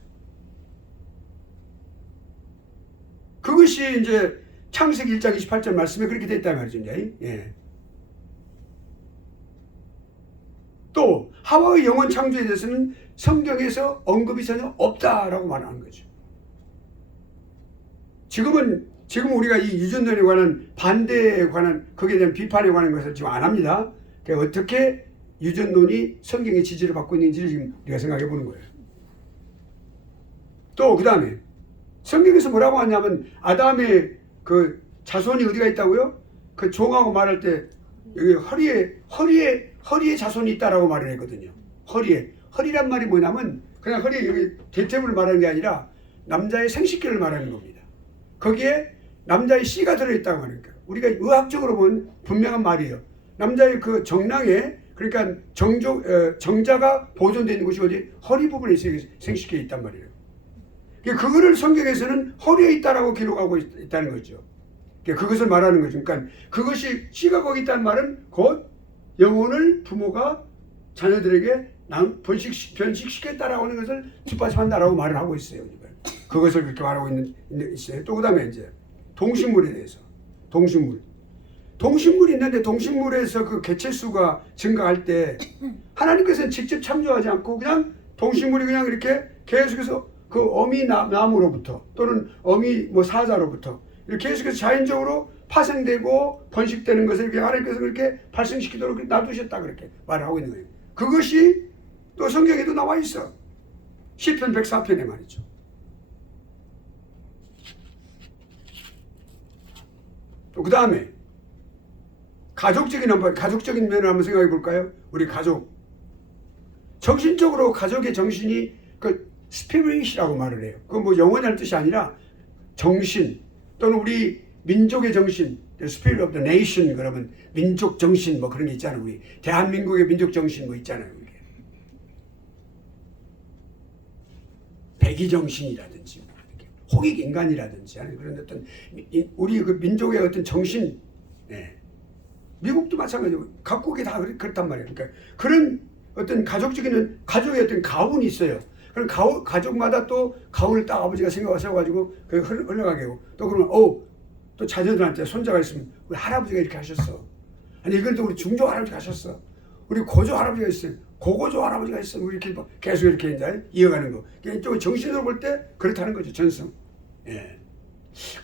그것이 이제 창세기 1장 28절 말씀에 그렇게 됐다는 말이죠. 또 하와의 영혼 창조에 대해서는 성경에서 언급이 전혀 없다라고 말하는 거죠. 지금 우리가 이 유전론에 관한 반대에 관한 거기에 대한 비판에 관한 것을 지금 안 합니다. 그러니까 어떻게 유전론이 성경의 지지를 받고 있는지를 지금 우리가 생각해 보는 거예요. 또 그 다음에 성경에서 뭐라고 하냐면 아담의 그 자손이 어디가 있다고요? 그 종하고 말할 때 여기 허리에 자손이 있다라고 말을 했거든요. 허리란 말이 뭐냐면 그냥 허리에 여기 대퇴물을 말하는 게 아니라 남자의 생식기를 말하는 겁니다. 거기에 남자의 씨가 들어있다고 하니까 우리가 의학적으로 보면 분명한 말이에요. 남자의 그 정랑에 그러니까 정자가 보존되어 있는 곳이 어디 허리 부분에 생식기에 있단 말이에요. 그거를 성경에서는 허리에 있다라고 기록하고 있다는 거죠. 그것을 말하는 거죠. 그러니까 그것이 씨가 거기 있다는 말은 곧 영혼을 부모가 자녀들에게 변식시켰다라고 하는 것을 뒷받침한다라고 말을 하고 있어요. 그것을 그렇게 말하고 있어요. 또 그 다음에 이제 동식물에 대해서. 동식물이 있는데 동식물에서 그 개체수가 증가할 때 하나님께서는 직접 창조하지 않고 그냥 동식물이 그냥 이렇게 계속해서 그 어미 나무로부터 또는 어미 사자로부터 이렇게 계속해서 자연적으로 파생되고 번식되는 것을 하나님께서 그렇게 발생시키도록 놔두셨다 그렇게 말을 하고 있는 거예요. 그것이 또 성경에도 나와 있어. 시편 104편에 말이죠. 또 그 다음에 가족적인 면을 한번 생각해 볼까요? 우리 가족. 정신적으로 가족의 정신이 그 스피릿이라고 말을 해요. 그건 뭐 영원한 뜻이 아니라 정신 또는 우리 민족의 정신, the spirit of the nation 그러면 민족 정신 뭐 그런 게 있잖아요. 우리 대한민국의 민족 정신 뭐 있잖아요. 이게. 백의 정신이라든지 뭐 호객 인간이라든지 하는 그런 어떤 우리 그 민족의 어떤 정신, 예. 미국도 마찬가지고 각국이 다 그렇단 말이에요. 그러니까 그런 어떤 가족의 어떤 가훈이 있어요. 그럼 가족마다 또 가훈을 딱 아버지가 세워가지고 그게 흘러가게 하고 또 그러면 또 자녀들한테 손자가 있으면 우리 할아버지가 이렇게 하셨어. 아니 이걸 또 우리 중조 할아버지가 하셨어. 우리 고조 할아버지가 있어요. 고고조 할아버지가 있어. 우리 이렇게 계속 이렇게 이제 이어가는 거. 또 정신으로 볼 때 그렇다는 거죠. 전승. 예.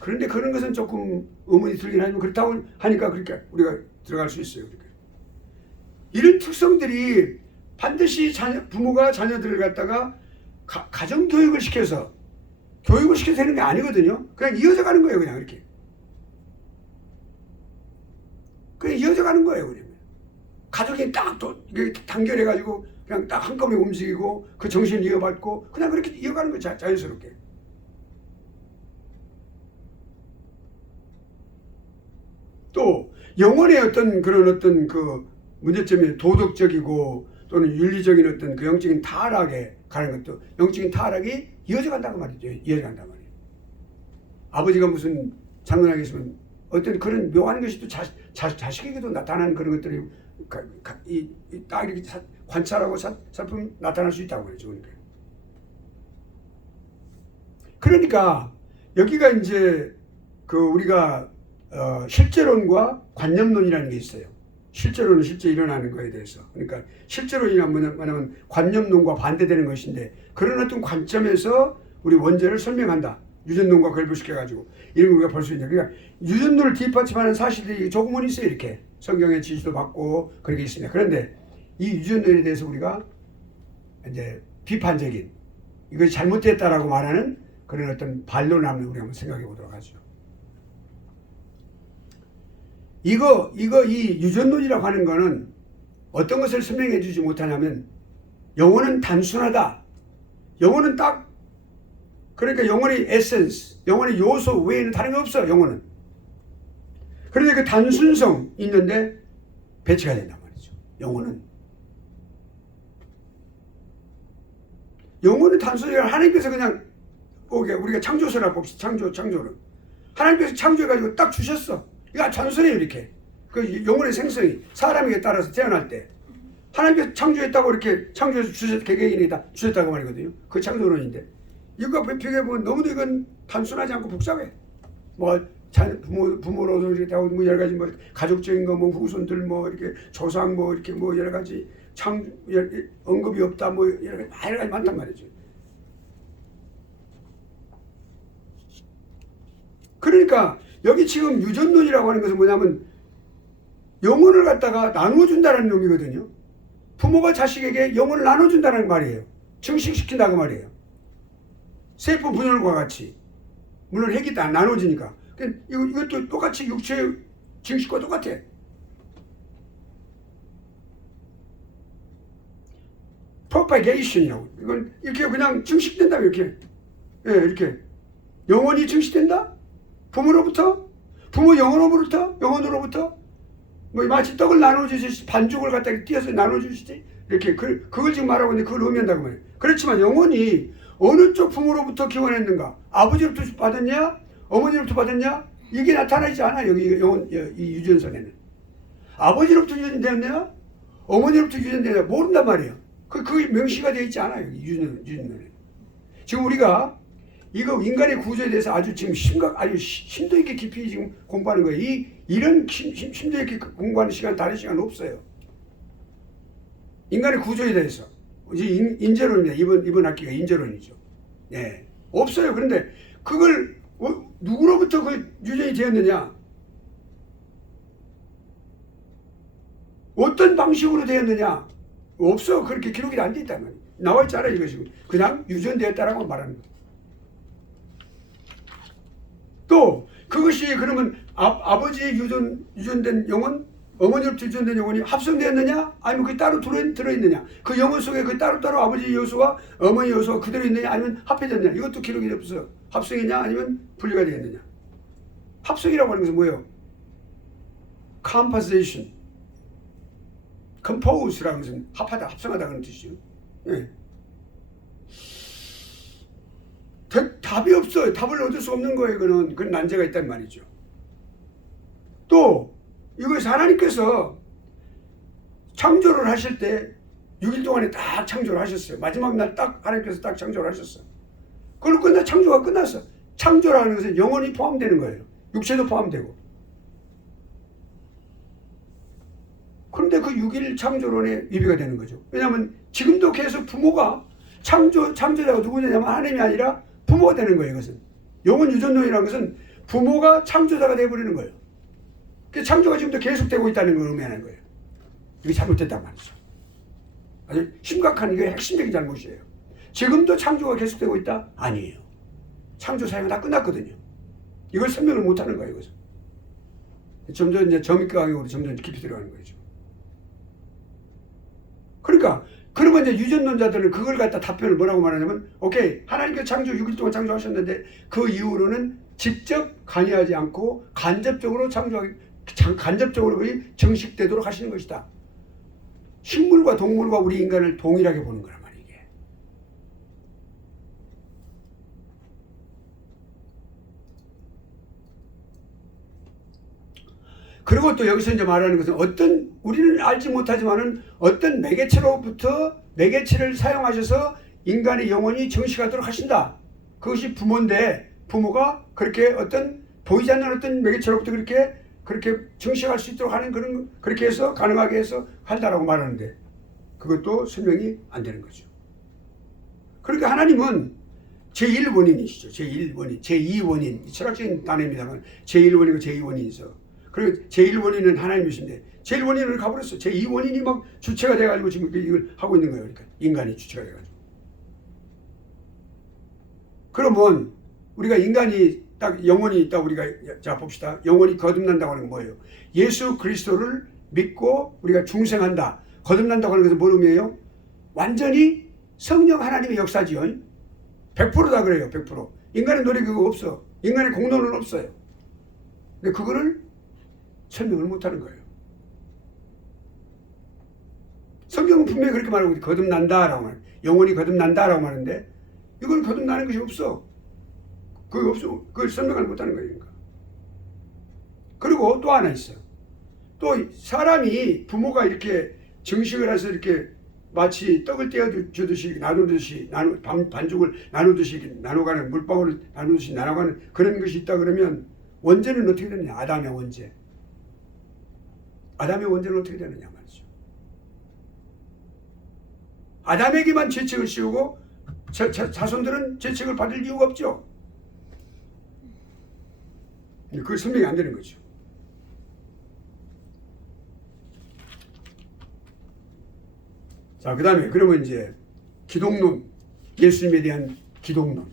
그런데 그런 것은 조금 의문이 들긴 하지만 그렇다고 하니까 그렇게 우리가 들어갈 수 있어요. 그러니까. 이런 특성들이 반드시 부모가 자녀들을 갖다가 가정 교육을 시켜서 되는 게 아니거든요. 그냥 이어져 가는 거예요. 그냥 이렇게. 그냥 이어져 가는 거예요. 그냥. 가족이 딱 단결해가지고 그냥 딱 한꺼번에 움직이고 그 정신을 이어받고 그냥 그렇게 이어가는 거예요. 자연스럽게. 또 영혼의 어떤 그런 어떤 그 문제점이 도덕적이고 또는 윤리적인 어떤 그 영적인 타락에 가는 것도 영적인 타락이 이어져 간다고 말이죠. 이어져 간단 말이에요. 아버지가 무슨 장난하게 있으면 어떤 그런 묘한 것이 또 자식에게도 나타나는 그런 것들이 딱 이렇게 관찰하고 살피면 나타날 수 있다고 그러죠. 그러니까 여기가 이제 그 우리가 실제론과 관념론이라는 게 있어요. 실제론은 실제 일어나는 거에 대해서. 그러니까 실제론이란 뭐냐면 관념론과 반대되는 것인데 그런 어떤 관점에서 우리 원죄를 설명한다. 유전론과 결부시켜가지고 이런 걸 우리가 볼 수 있는. 그러니까 유전론을 뒷받침하는 사실들이 조금은 있어요. 이렇게 성경의 지시도 받고 그렇게 있습니다. 그런데 이 유전론에 대해서 우리가 이제 비판적인 이것이 잘못됐다라고 말하는 그런 어떤 반론을 우리가 한번 생각해 보도록 하죠. 이 유전론이라고 하는 거는 어떤 것을 설명해 주지 못하냐면 영혼은 단순하다. 영혼은 딱 그러니까 영혼의 에센스, 영혼의 요소 외에는 다른 게 없어. 영혼은. 그런데 그 단순성 있는데 배치가 된단 말이죠. 영혼은 단순히 하나님께서 그냥 우리가 창조서라 봅시다. 창조를 하나님께서 창조해가지고 딱 주셨어. 이거 단순해요. 이렇게 그 영혼의 생성이 사람에게 따라서 태어날 때 하나님께서 창조했다고 이렇게 창조해서 개개인에다 주셨다고 말이거든요. 그 창조론인데 이거 비교해보면 너무도 이건 단순하지 않고 복잡해. 뭐 부모로서 이렇게 하고 뭐 여러 가지 뭐 가족적인 거 뭐 후손들 뭐 이렇게 조상 뭐 이렇게 뭐 여러 가지 언급이 없다 뭐 여러 가지 많단 말이죠. 그러니까 여기 지금 유전론이라고 하는 것은 뭐냐면 영혼을 갖다가 나누어준다는 놈이거든요. 부모가 자식에게 영혼을 나눠준다는 말이에요. 증식시킨다고 말이에요. 세포 분열과 같이. 물론 핵이 다 나눠지니까. 이것도 똑같이 육체의 증식과 똑같아. propagation이라고. 이건 이렇게 그냥 증식된다 이렇게. 예, 이렇게. 영혼이 증식된다? 부모로부터? 부모 영혼으로부터? 뭐 마치 떡을 나눠주듯이 반죽을 갖다 띄어서 나눠주듯이 이렇게 그걸 지금 말하고 있는데 그걸 의미한다고 말해요. 그렇지만 영혼이 어느 쪽 부모로부터 기원했는가? 아버지로부터 받았냐? 어머니로부터 받았냐? 이게 나타나지 않아. 여기 이 유전선에는. 아버지로부터 유전되었냐? 어머니로부터 유전되었냐? 모른단 말이에요. 그게 명시가 되어 있지 않아요. 유전론에. 지금 우리가 이거 인간의 구조에 대해서 아주 지금 아주 심도 있게 깊이 지금 공부하는 거예요. 이런 심도 있게 공부하는 시간, 다른 시간 없어요. 인간의 구조에 대해서. 인재론입니다. 이번 학기가 인재론이죠. 예. 없어요. 그런데 그걸 누구로부터 그 유전이 되었느냐? 어떤 방식으로 되었느냐? 없어. 그렇게 기록이 안 돼 있단 말이에요. 나와 있잖아 이것이. 그냥 유전되었다라고 말하는 거예요. 또 그것이 그러면 아버지의 유전된 영혼, 어머니로부터 유전된 영혼이 합성되었느냐? 아니면 그게 따로 들어있느냐? 그 영혼 속에 그 따로따로 아버지 요소와 어머니 요소가 그대로 있느냐? 아니면 합해졌느냐? 이것도 기록이 없어. 합성이냐? 아니면 분리가 되었느냐? 합성이라고 하는 것은 뭐예요? composition, compose라는 것은 합하다, 합성하다 그런 뜻이죠. 예. 답이 없어요. 답을 얻을 수 없는 거예요. 그런 난제가 있단 말이죠. 또 이것이 하나님께서 창조를 하실 때 6일 동안에 딱 창조를 하셨어요. 마지막 날 딱 하나님께서 딱 창조를 하셨어요. 그걸로 창조가 끝났어. 창조라는 것은 영혼이 포함되는 거예요. 육체도 포함되고. 그런데 그 6일 창조론에 위배가 되는 거죠. 왜냐하면 지금도 계속 부모가 창조자가 누구냐면 하나님이 아니라 부모가 되는 거예요. 이것은 영혼 유전론이라는 것은 부모가 창조자가 되어버리는 거예요. 그 창조가 지금도 계속되고 있다는 걸 의미하는 거예요. 이게 잘못됐단 말이죠. 아주 심각한 이게 핵심적인 잘못이에요. 지금도 창조가 계속되고 있다? 아니에요. 창조 사역은 다 끝났거든요. 이걸 설명을 못하는 거예요. 이것은 점점 이제 점입가격으로 점점 깊이 들어가는 거죠. 그러니까 그러면 이제 유전론자들은 그걸 갖다 답변을 뭐라고 말하냐면, 오케이, 하나님께서 창조 6일 동안 창조하셨는데 그 이후로는 직접 관여하지 않고 간접적으로 간접적으로 거의 정식되도록 하시는 것이다. 식물과 동물과 우리 인간을 동일하게 보는 거란 말이에요. 이게. 그리고 또 여기서 이제 말하는 것은 어떤 우리는 알지 못하지만은 어떤 매개체를 사용하셔서 인간의 영혼이 정식하도록 하신다. 그것이 부모인데 부모가 그렇게 어떤 보이지 않는 어떤 매개체로부터 그렇게 정식할 수 있도록 하는 그렇게 해서 가능하게 해서 한다라고 말하는데 그것도 설명이 안 되는 거죠. 그러니까 하나님은 제1원인이시죠. 제1원인, 제2원인, 철학적인 단어입니다만 제1원이고 제2원인이죠. 그리고 제1원인은 하나님이신데 제1원인을 가버렸어요. 제2원인이 막 주체가 돼가지고 지금 이걸 하고 있는 거예요. 그러니까 인간이 주체가 돼가지고. 그러면 우리가 인간이 딱 영혼이 있다. 우리가 자 봅시다. 영혼이 거듭난다고 하는 건 뭐예요? 예수 그리스도를 믿고 우리가 중생한다. 거듭난다고 하는 것은 뭘 의미해요? 완전히 성령 하나님의 역사지요. 100%다 그래요. 100%. 인간의 노력이 그거 없어. 인간의 공로는 없어요. 근데 그거를 설명을 못하는 거예요. 성경은 분명히 그렇게 말하고 거듭난다라고 말해요. 영혼이 거듭난다라고 말하는데 이건 거듭나는 것이 없어. 그게 없어. 그걸 설명을 못하는 거예요. 그러니까. 그리고 또 하나 있어요. 또 사람이 부모가 이렇게 정식을 해서 이렇게 마치 떡을 떼어주듯이 반죽을 나누듯이 나눠가는 물방울을 나누듯이 나눠가는 그런 것이 있다 그러면 원죄는 어떻게 되느냐? 아담의 원죄. 아담의 원죄는 어떻게 되느냐 말이죠. 아담에게만 죄책을 씌우고 자손들은 죄책을 받을 이유가 없죠. 그걸 설명이 안 되는 거죠. 자, 그 다음에 그러면 이제 기독론, 예수님에 대한 기독론,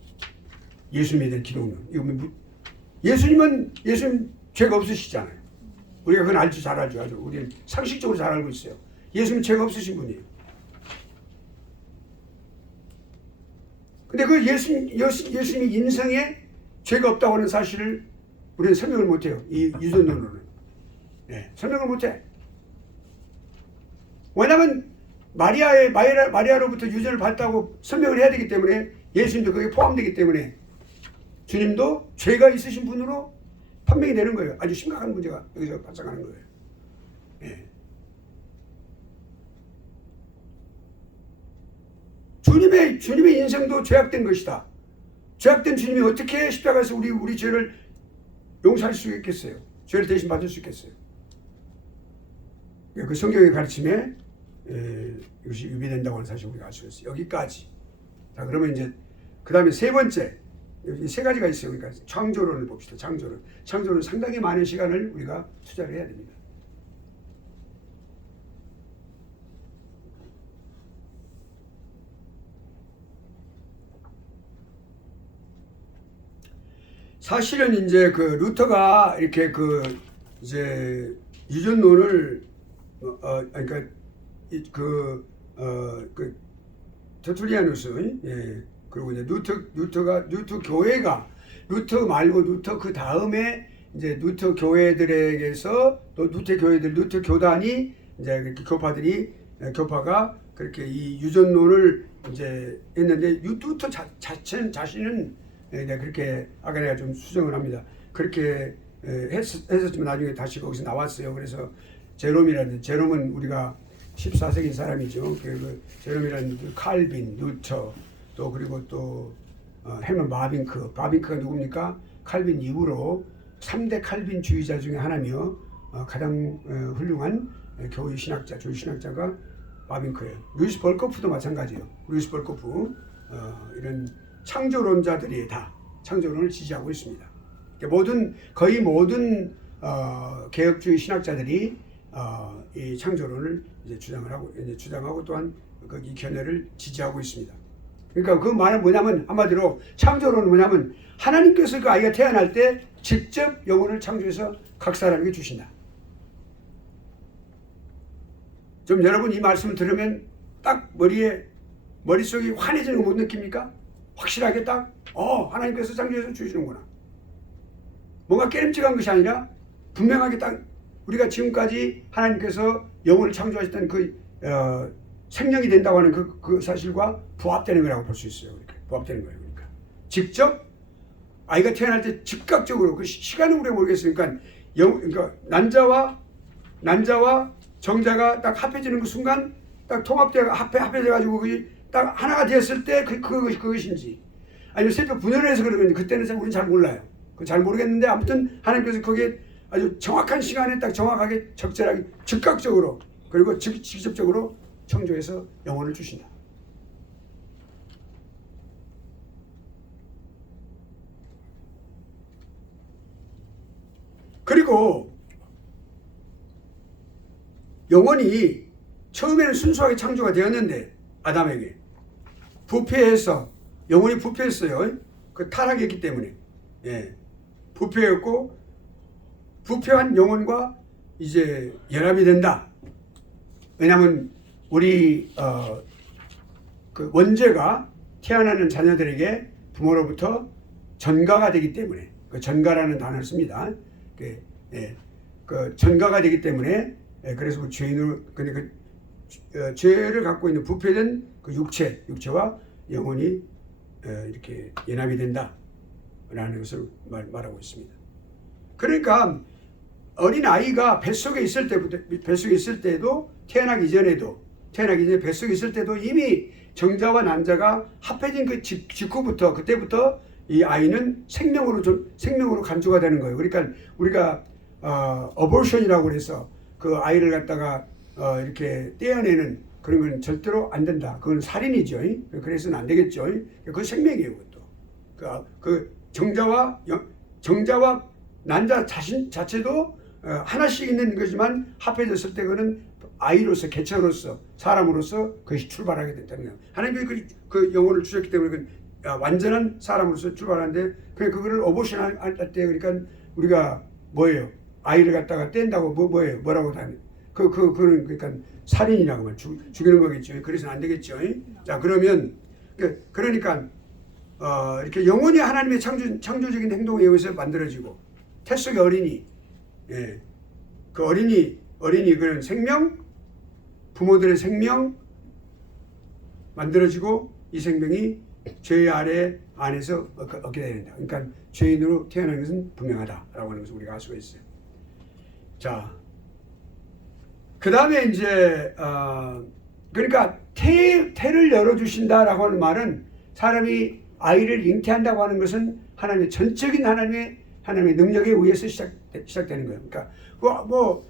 예수님에 대한 기독론. 이거 예수님 죄가 없으시잖아요. 우리가 그건 잘 알죠. 아주 우리는 상식적으로 잘 알고 있어요. 예수님 죄가 없으신 분이에요. 근데 그 예수님이 인생에 죄가 없다고 하는 사실을 우리는 설명을 못해요. 이 유전론으로는. 네, 설명을 못해. 왜냐하면 마리아로부터 유전을 받았다고 설명을 해야 되기 때문에 예수님도 거기에 포함되기 때문에 주님도 죄가 있으신 분으로 판명이 되는 거예요. 아주 심각한 문제가 여기서 발생하는 거예요. 네. 주님의 인생도 죄악된 것이다. 죄악된 주님이 어떻게 십자가에서 우리 죄를 용서할 수 있겠어요? 죄를 대신 받을 수 있겠어요? 그 성경의 가르침에 이것이 위배된다고 하는 사실을 우리가 알 수 있어요. 여기까지. 자, 그러면 이제 그 다음에 세 번째, 여기 세 가지가 있어요. 그러니까 창조론을 봅시다. 창조론 상당히 많은 시간을 우리가 투자를 해야 됩니다. 사실은 이제 그 루터가 이렇게 그 이제 유전론을 그러니까 그 터툴리아누스, 예, 그리고 이제 루터 교회가 루터 말고 루터 그 다음에 이제 루터 교회들에게서 또 루터 교단이 이제 그렇게 교파가 그렇게 이 유전론을 이제 했는데 루터 자신은 그렇게 아까 내가 좀 수정을 합니다. 그렇게 했었지만 나중에 다시 거기서 나왔어요. 그래서 제롬은 우리가 14세기 사람이죠. 그 제롬이라는 그 칼빈, 루터 또 그리고 또 헤먼 바빙크가 누굽니까? 칼빈 이후로 3대 칼빈주의자 중에 하나며 가장 훌륭한 교회 신학자, 조지 신학자가 바빙크예요. 루이스 벌코프도 마찬가지예요. 루이스 벌코프 이런 창조론자들이 다 창조론을 지지하고 있습니다. 거의 모든 개혁주의 신학자들이 이 창조론을 이제 주장하고 또한 이 견해를 지지하고 있습니다. 그러니까 그 말은 뭐냐면 한마디로 창조론은 뭐냐면 하나님께서 그 아이가 태어날 때 직접 영혼을 창조해서 각 사람에게 주신다. 좀 여러분 이 말씀을 들으면 딱 머릿속이 환해지는 거 못 느낍니까? 확실하게 딱 하나님께서 창조해서 주시는구나. 뭔가 깨름직한 것이 아니라 분명하게 딱 우리가 지금까지 하나님께서 영혼을 창조하셨던 그 생명이 된다고 하는 그 사실과 부합되는 거라고 볼 수 있어요. 그러니까 부합되는 거예요. 그러니까 직접 아이가 태어날 때 즉각적으로 그 시간은 우리가 모르겠으니까 그러니까 난자와 정자가 딱 합해지는 그 순간 딱 합해져 가지고 딱 하나가 되었을 때 그것인지 아니면 슬쩍 분열을 해서 그러는지 그때는 우리는 잘 몰라요. 잘 모르겠는데 아무튼 하나님께서 거기에 아주 정확한 시간에 딱 정확하게 적절하게 즉각적으로 그리고 직접적으로 창조해서 영혼을 주신다. 그리고 영혼이 처음에는 순수하게 창조가 되었는데 아담에게 부패해서 영혼이 부패했어요. 그 타락했기 때문에 부패했고 부패한 영혼과 이제 연합이 된다. 왜냐하면 우리 그 원죄가 태어나는 자녀들에게 부모로부터 전가가 되기 때문에 그 전가라는 단어를 씁니다. 그 전가가 되기 때문에 그래서 그 죄인으로 그 죄를 갖고 있는 부패된 그 육체와 영혼이 이렇게 연합이 된다라는 것을 말하고 있습니다. 그러니까 어린 아이가 뱃속에 있을 때도 태어나기 전에 뱃속에 있을 때도 이미 정자와 난자가 합해진 그 직후부터 그때부터 이 아이는 생명으로 간주가 되는 거예요. 그러니까 우리가 어보션이라고 그래서 그 아이를 갖다가 이렇게 떼어내는 그런 건 절대로 안 된다. 그건 살인이죠. 그래서는 안 되겠죠. 그건 생명이에요. 그것도 그 정자와 난자 자체도 하나씩 있는 거지만 합해졌을 때 그는 아이로서 개체로서 사람으로서 그것이 출발하게 된다는 거예요. 하나님이 그 영혼을 주셨기 때문에 완전한 사람으로서 출발하는데 그거를 어보션 할 때 그러니까 우리가 뭐예요? 아이를 갖다가 뗀다고 뭐라고 하는 그거는 그러니까 살인이라고 말 죽이는 거겠죠. 그래서는 안 되겠죠. 자 그러면 그러니까 이렇게 영혼이 하나님의 창조적인 행동에 의해서 만들어지고 태 속의 어린이 그 어린이 그런 생명 부모들의 생명 만들어지고 이 생명이 죄 안에서 얻게 된다. 그러니까 죄인으로 태어나는 것은 분명하다라고 하는 것을 우리가 알 수가 있어요. 자, 그 다음에 이제 그러니까 태를 열어주신다라고 하는 말은 사람이 아이를 잉태한다고 하는 것은 하나님의 전적인 하나님의 능력에 의해서 시작되는 거예요. 그러니까 뭐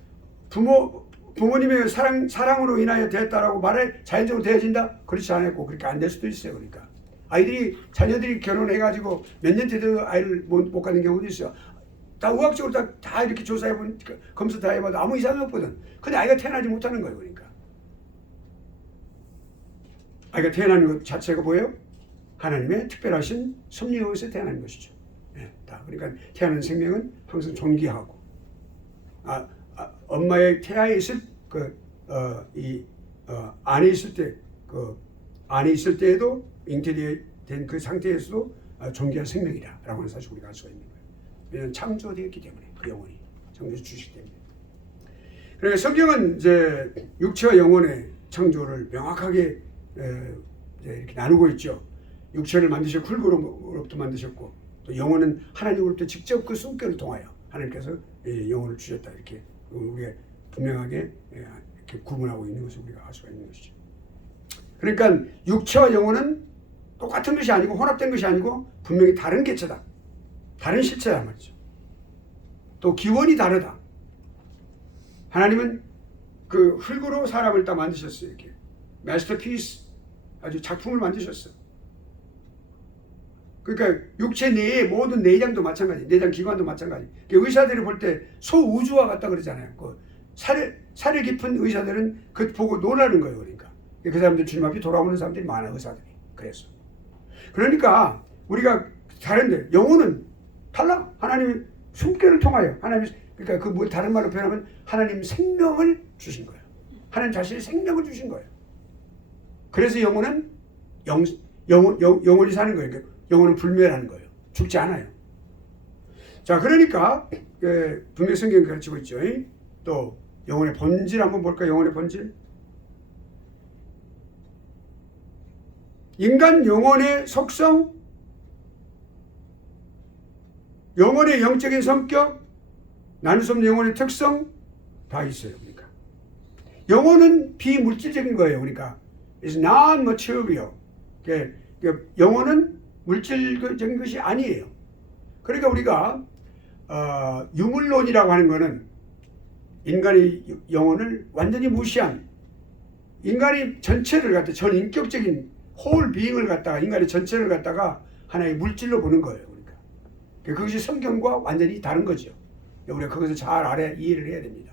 부모님의 사랑으로 인하여 되었다라고 말해 자연적으로 되어진다? 그렇지 않았고 그렇게 안 될 수도 있어요. 그러니까 자녀들이 결혼해가지고 몇 년째 돼도 아이를 못 갖는 경우도 있어요. 다 의학적으로 다 이렇게 조사해본 검사 다 해봐도 아무 이상이 없거든. 근데 아이가 태어나지 못하는 거예요. 그러니까 아이가 태어나는 것 자체가 뭐예요? 하나님의 특별하신 섭리에 의해서 태어나는 것이죠. 예, 다. 그러니까 태어난 생명은 항상 존귀하고, 엄마의 태아에 있을 안에 있을 때, 안에 있을 때에도 잉태된 그 상태에서도 존귀한 생명이다라고 하는 사실 우리가 알 수가 있는 거예요. 왜냐하면 창조되었기 때문에, 그 영혼이 창조해 주시기 때문에. 그러니까 성경은 이제 육체와 영혼의 창조를 명확하게 이렇게 나누고 있죠. 육체를 만드셨고 흙으로부터 만드셨고, 또 영혼은 하나님으로부터 직접 그 숨결을 통하여 하나님께서 영혼을 주셨다, 이렇게 우리가 분명하게 이렇게 구분하고 있는 것을 우리가 알 수가 있는 것이죠. 그러니까 육체와 영혼은 똑같은 것이 아니고 혼합된 것이 아니고 분명히 다른 개체다, 다른 실체란 말이죠. 또 기원이 다르다. 하나님은 그 흙으로 사람을 딱 만드셨어요. 이렇게 마스터피스, 아주 작품을 만드셨어. 그러니까 육체 내의 모든 내장도 마찬가지, 내장 기관도 마찬가지. 의사들이 볼 때 소우주와 같다 그러잖아요. 그 살이 깊은 의사들은 그 보고 놀라는 거예요. 그러니까 그 사람들 주님 앞에 돌아오는 사람들이 많아, 의사들이. 그래서 그러니까 우리가 다른데 영혼은 달라. 하나님의 숨결을 통하여 그러니까 그 뭐 다른 말로 표현하면 하나님 생명을 주신 거예요. 하나님 자신의 생명을 주신 거예요. 그래서 영혼은 영원히 사는 거예요. 그러니까 영혼은 불멸하는 거예요. 죽지 않아요. 자, 그러니까 분명 성경이 가르치고 있죠. 또 영혼의 본질 한번 볼까요? 영혼의 본질. 인간 영혼의 속성, 영혼의 영적인 성격, 나눌 수 없는 영혼의 특성 다 있어요. 그러니까 영혼은 비물질적인 거예요. 그러니까 it's non-material. 영혼은 물질적인 것이 아니에요. 그러니까 우리가 유물론이라고 하는 것은 인간의 영혼을 완전히 무시한, 인간의 전체를 갖다, 전 인격적인 홀 비잉을 갖다가, 인간의 전체를 갖다가 하나의 물질로 보는 거예요. 그러니까 그것이 성경과 완전히 다른 거죠. 우리가 그것을 잘 이해를 해야 됩니다.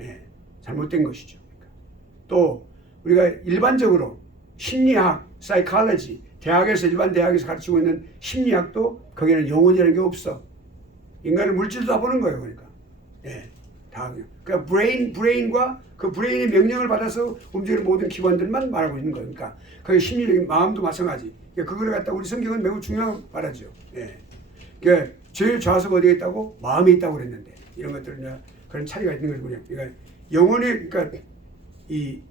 예, 잘못된 것이죠. 그러니까. 또 우리가 일반적으로 심리학, 사이콜로지, 일반 대학에서 가르치고 있는 심리학도 거기에는 영혼이라는 게 없어. 인간을 물질로 다 보는 거예요. 그러니까. 예, 다 그냥 브레인과 그 브레인의 명령을 받아서 움직이는 모든 기관들만 말하고 있는 거예요. 그러니까 거기 심리적인 마음도 마찬가지. 그러니까 그걸 갖다 우리 성경은 매우 중요하게 말하죠. 예. 그러니까 제일 좌석 어디에 있다고? 마음에 있다고 그랬는데, 이런 것들은 그런 차이가 있는 거죠. 그러니까 그러니까 이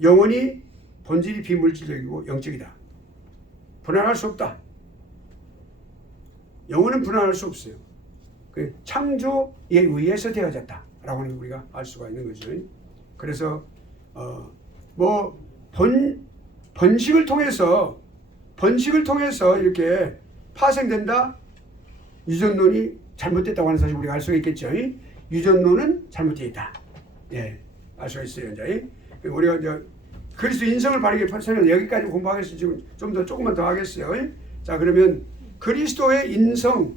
영혼이 본질이 비물질적이고 영적이다. 분할할 수 없다. 영혼은 분할할 수 없어요. 그 창조에 의해서 되어졌다라고 하는 걸 우리가 알 수가 있는 거죠. 그래서 번식을 통해서 이렇게 파생된다. 유전론이 잘못됐다고 하는 사실 우리가 알 수가 있겠죠. 유전론은 잘못되어 있다. 예, 알 수가 있어요. 이제 우리가 이제 그리스도 인성을 바르게 설명, 여기까지 공부하겠어요. 지금 조금만 더 하겠어요. 자, 그러면 그리스도의 인성,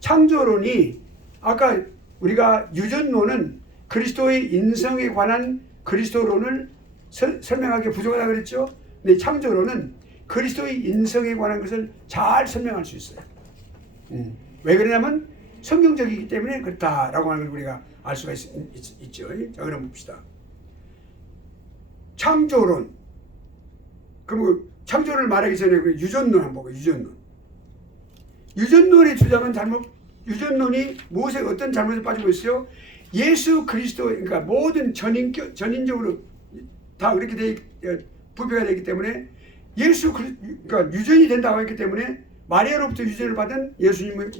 창조론이, 아까 우리가 유전론은 그리스도의 인성에 관한 그리스도론을 설명하기 부족하다 그랬죠. 근데 창조론은 그리스도의 인성에 관한 것을 잘 설명할 수 있어요. 왜 그러냐면 성경적이기 때문에 그렇다라고 하는 걸 우리가 알 수가 있죠. 자, 그럼 봅시다. 창조론. 그럼 창조를 말하기 전에 그 유전론 한번 보고. 유전론의 주장은 유전론이 무엇에 어떤 잘못에 빠지고 있어요? 예수 그리스도, 그러니까 모든 전인적으로 다 그렇게 부패가 되기 때문에 그러니까 유전이 된다고 했기 때문에 마리아로부터 유전을 받은 예수님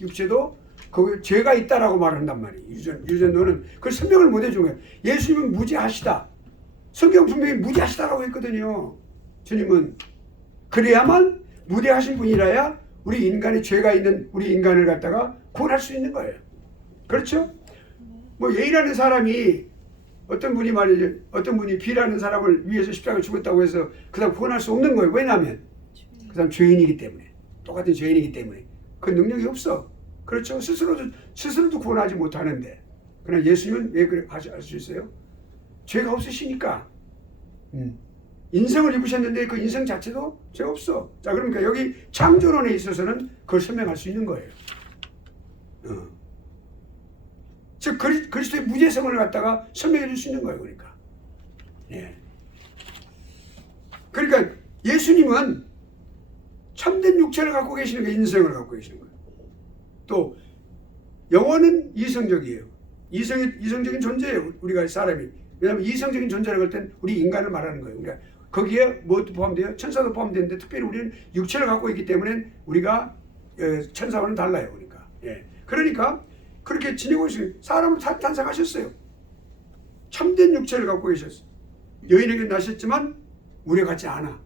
육체도 거기 죄가 있다라고 말한단 말이에요. 유전론은 그걸 설명을 못 해준 거예요. 예수님은 무죄하시다. 성경 분명히 무죄하시다라고 했거든요. 주님은 그래야만 무죄하신 분이라야 우리 인간의 죄가 있는 우리 인간을 갖다가 구원할 수 있는 거예요. 그렇죠? 뭐 A라는 사람이 어떤 분이 B라는 사람을 위해서 십자가를 죽었다고 해서 그 사람 구원할 수 없는 거예요. 왜냐하면 그 사람 죄인이기 때문에, 똑같은 죄인이기 때문에 그 능력이 없어. 그렇죠? 스스로도 구원하지 못하는데, 그러나 예수님은 왜 그래 할 수 있어요? 죄가 없으시니까. 인성을 입으셨는데 그 인성 자체도 죄 없어. 자, 그러니까 여기 창조론에 있어서는 그걸 설명할 수 있는 거예요. 즉 그리스도의 무죄성을 갖다가 설명해 줄 수 있는 거예요. 그러니까. 예. 그러니까 예수님은 참된 육체를 갖고 계시는 게 인성을 갖고 계시는 거예요. 또 영혼은 이성적이에요. 이성적인 존재예요. 우리가 사람이. 왜냐하면 이성적인 존재라고 할 땐 우리 인간을 말하는 거예요. 그러니까 거기에 무엇도 포함돼요? 천사도 포함되는데 특별히 우리는 육체를 갖고 있기 때문에 우리가 천사와는 달라요. 그러니까. 예. 그러니까 그렇게 지내고 있어요. 사람을 탄생하셨어요. 참된 육체를 갖고 계셨어요. 여인에게 나셨지만 우리와 같지 않아.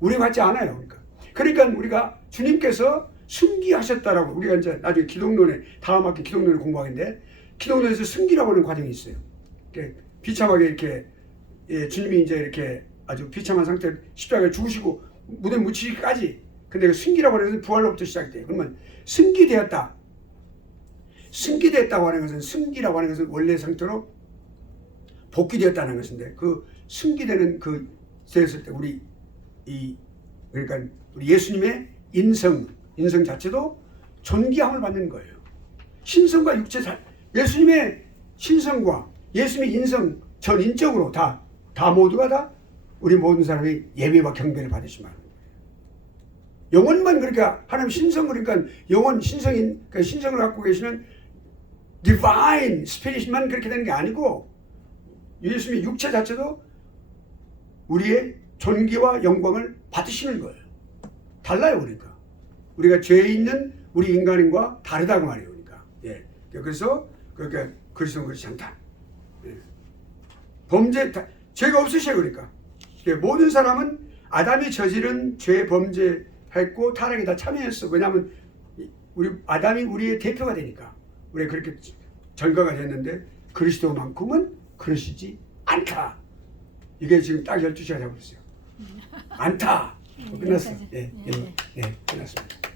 우리와 같지 않아요. 그러니까 우리가 주님께서 승기하셨다라고 우리가 이제 나중에 기독론에 다음 학기 기독론을 공부하는데 기독론에서 승기라고 하는 과정이 있어요. 이렇게 비참하게 이렇게 주님이 이제 이렇게 아주 비참한 상태로 십자가에 죽으시고 무덤에 묻히기까지 근데 그 승기라고 하는 것은 부활로부터 시작돼요. 그러면 승기되었다. 승기됐다고 하는 것은 승기라고 하는 것은 원래 상태로 복귀되었다는 것인데 그 승기되는 그 되었을 때 그러니까 우리 예수님의 인성 자체도 존귀함을 받는 거예요. 신성과 육체 예수님의 신성과 예수님의 인성 전인적으로 다 모두가 다 우리 모든 사람이 예배와 경배를 받으신 말이에요. 영혼만 그렇게 하나님 신성 그러니까 영혼 신성인 그러니까 신성을 갖고 계시는 디바인 스피릿만 그렇게 되는 게 아니고 예수님의 육체 자체도 우리의 존귀와 영광을 받으시는 거예요. 달라요, 그러니까. 우리가 죄에 있는 우리 인간과 다르다고 말이에요, 그러니까. 예. 그래서 그러니까 그리스도는 그렇지 않다. 예. 죄가 없으셔요, 그러니까. 모든 사람은 아담이 저지른 죄 범죄했고 타락에 다 참여했어. 왜냐하면 아담이 우리의 대표가 되니까. 우리가 그렇게 전가가 됐는데 그리스도만큼은 그러시지 않다. 이게 지금 딱 12시가 잡았어요. 않다. 끝났어. 예, 끝났습니다.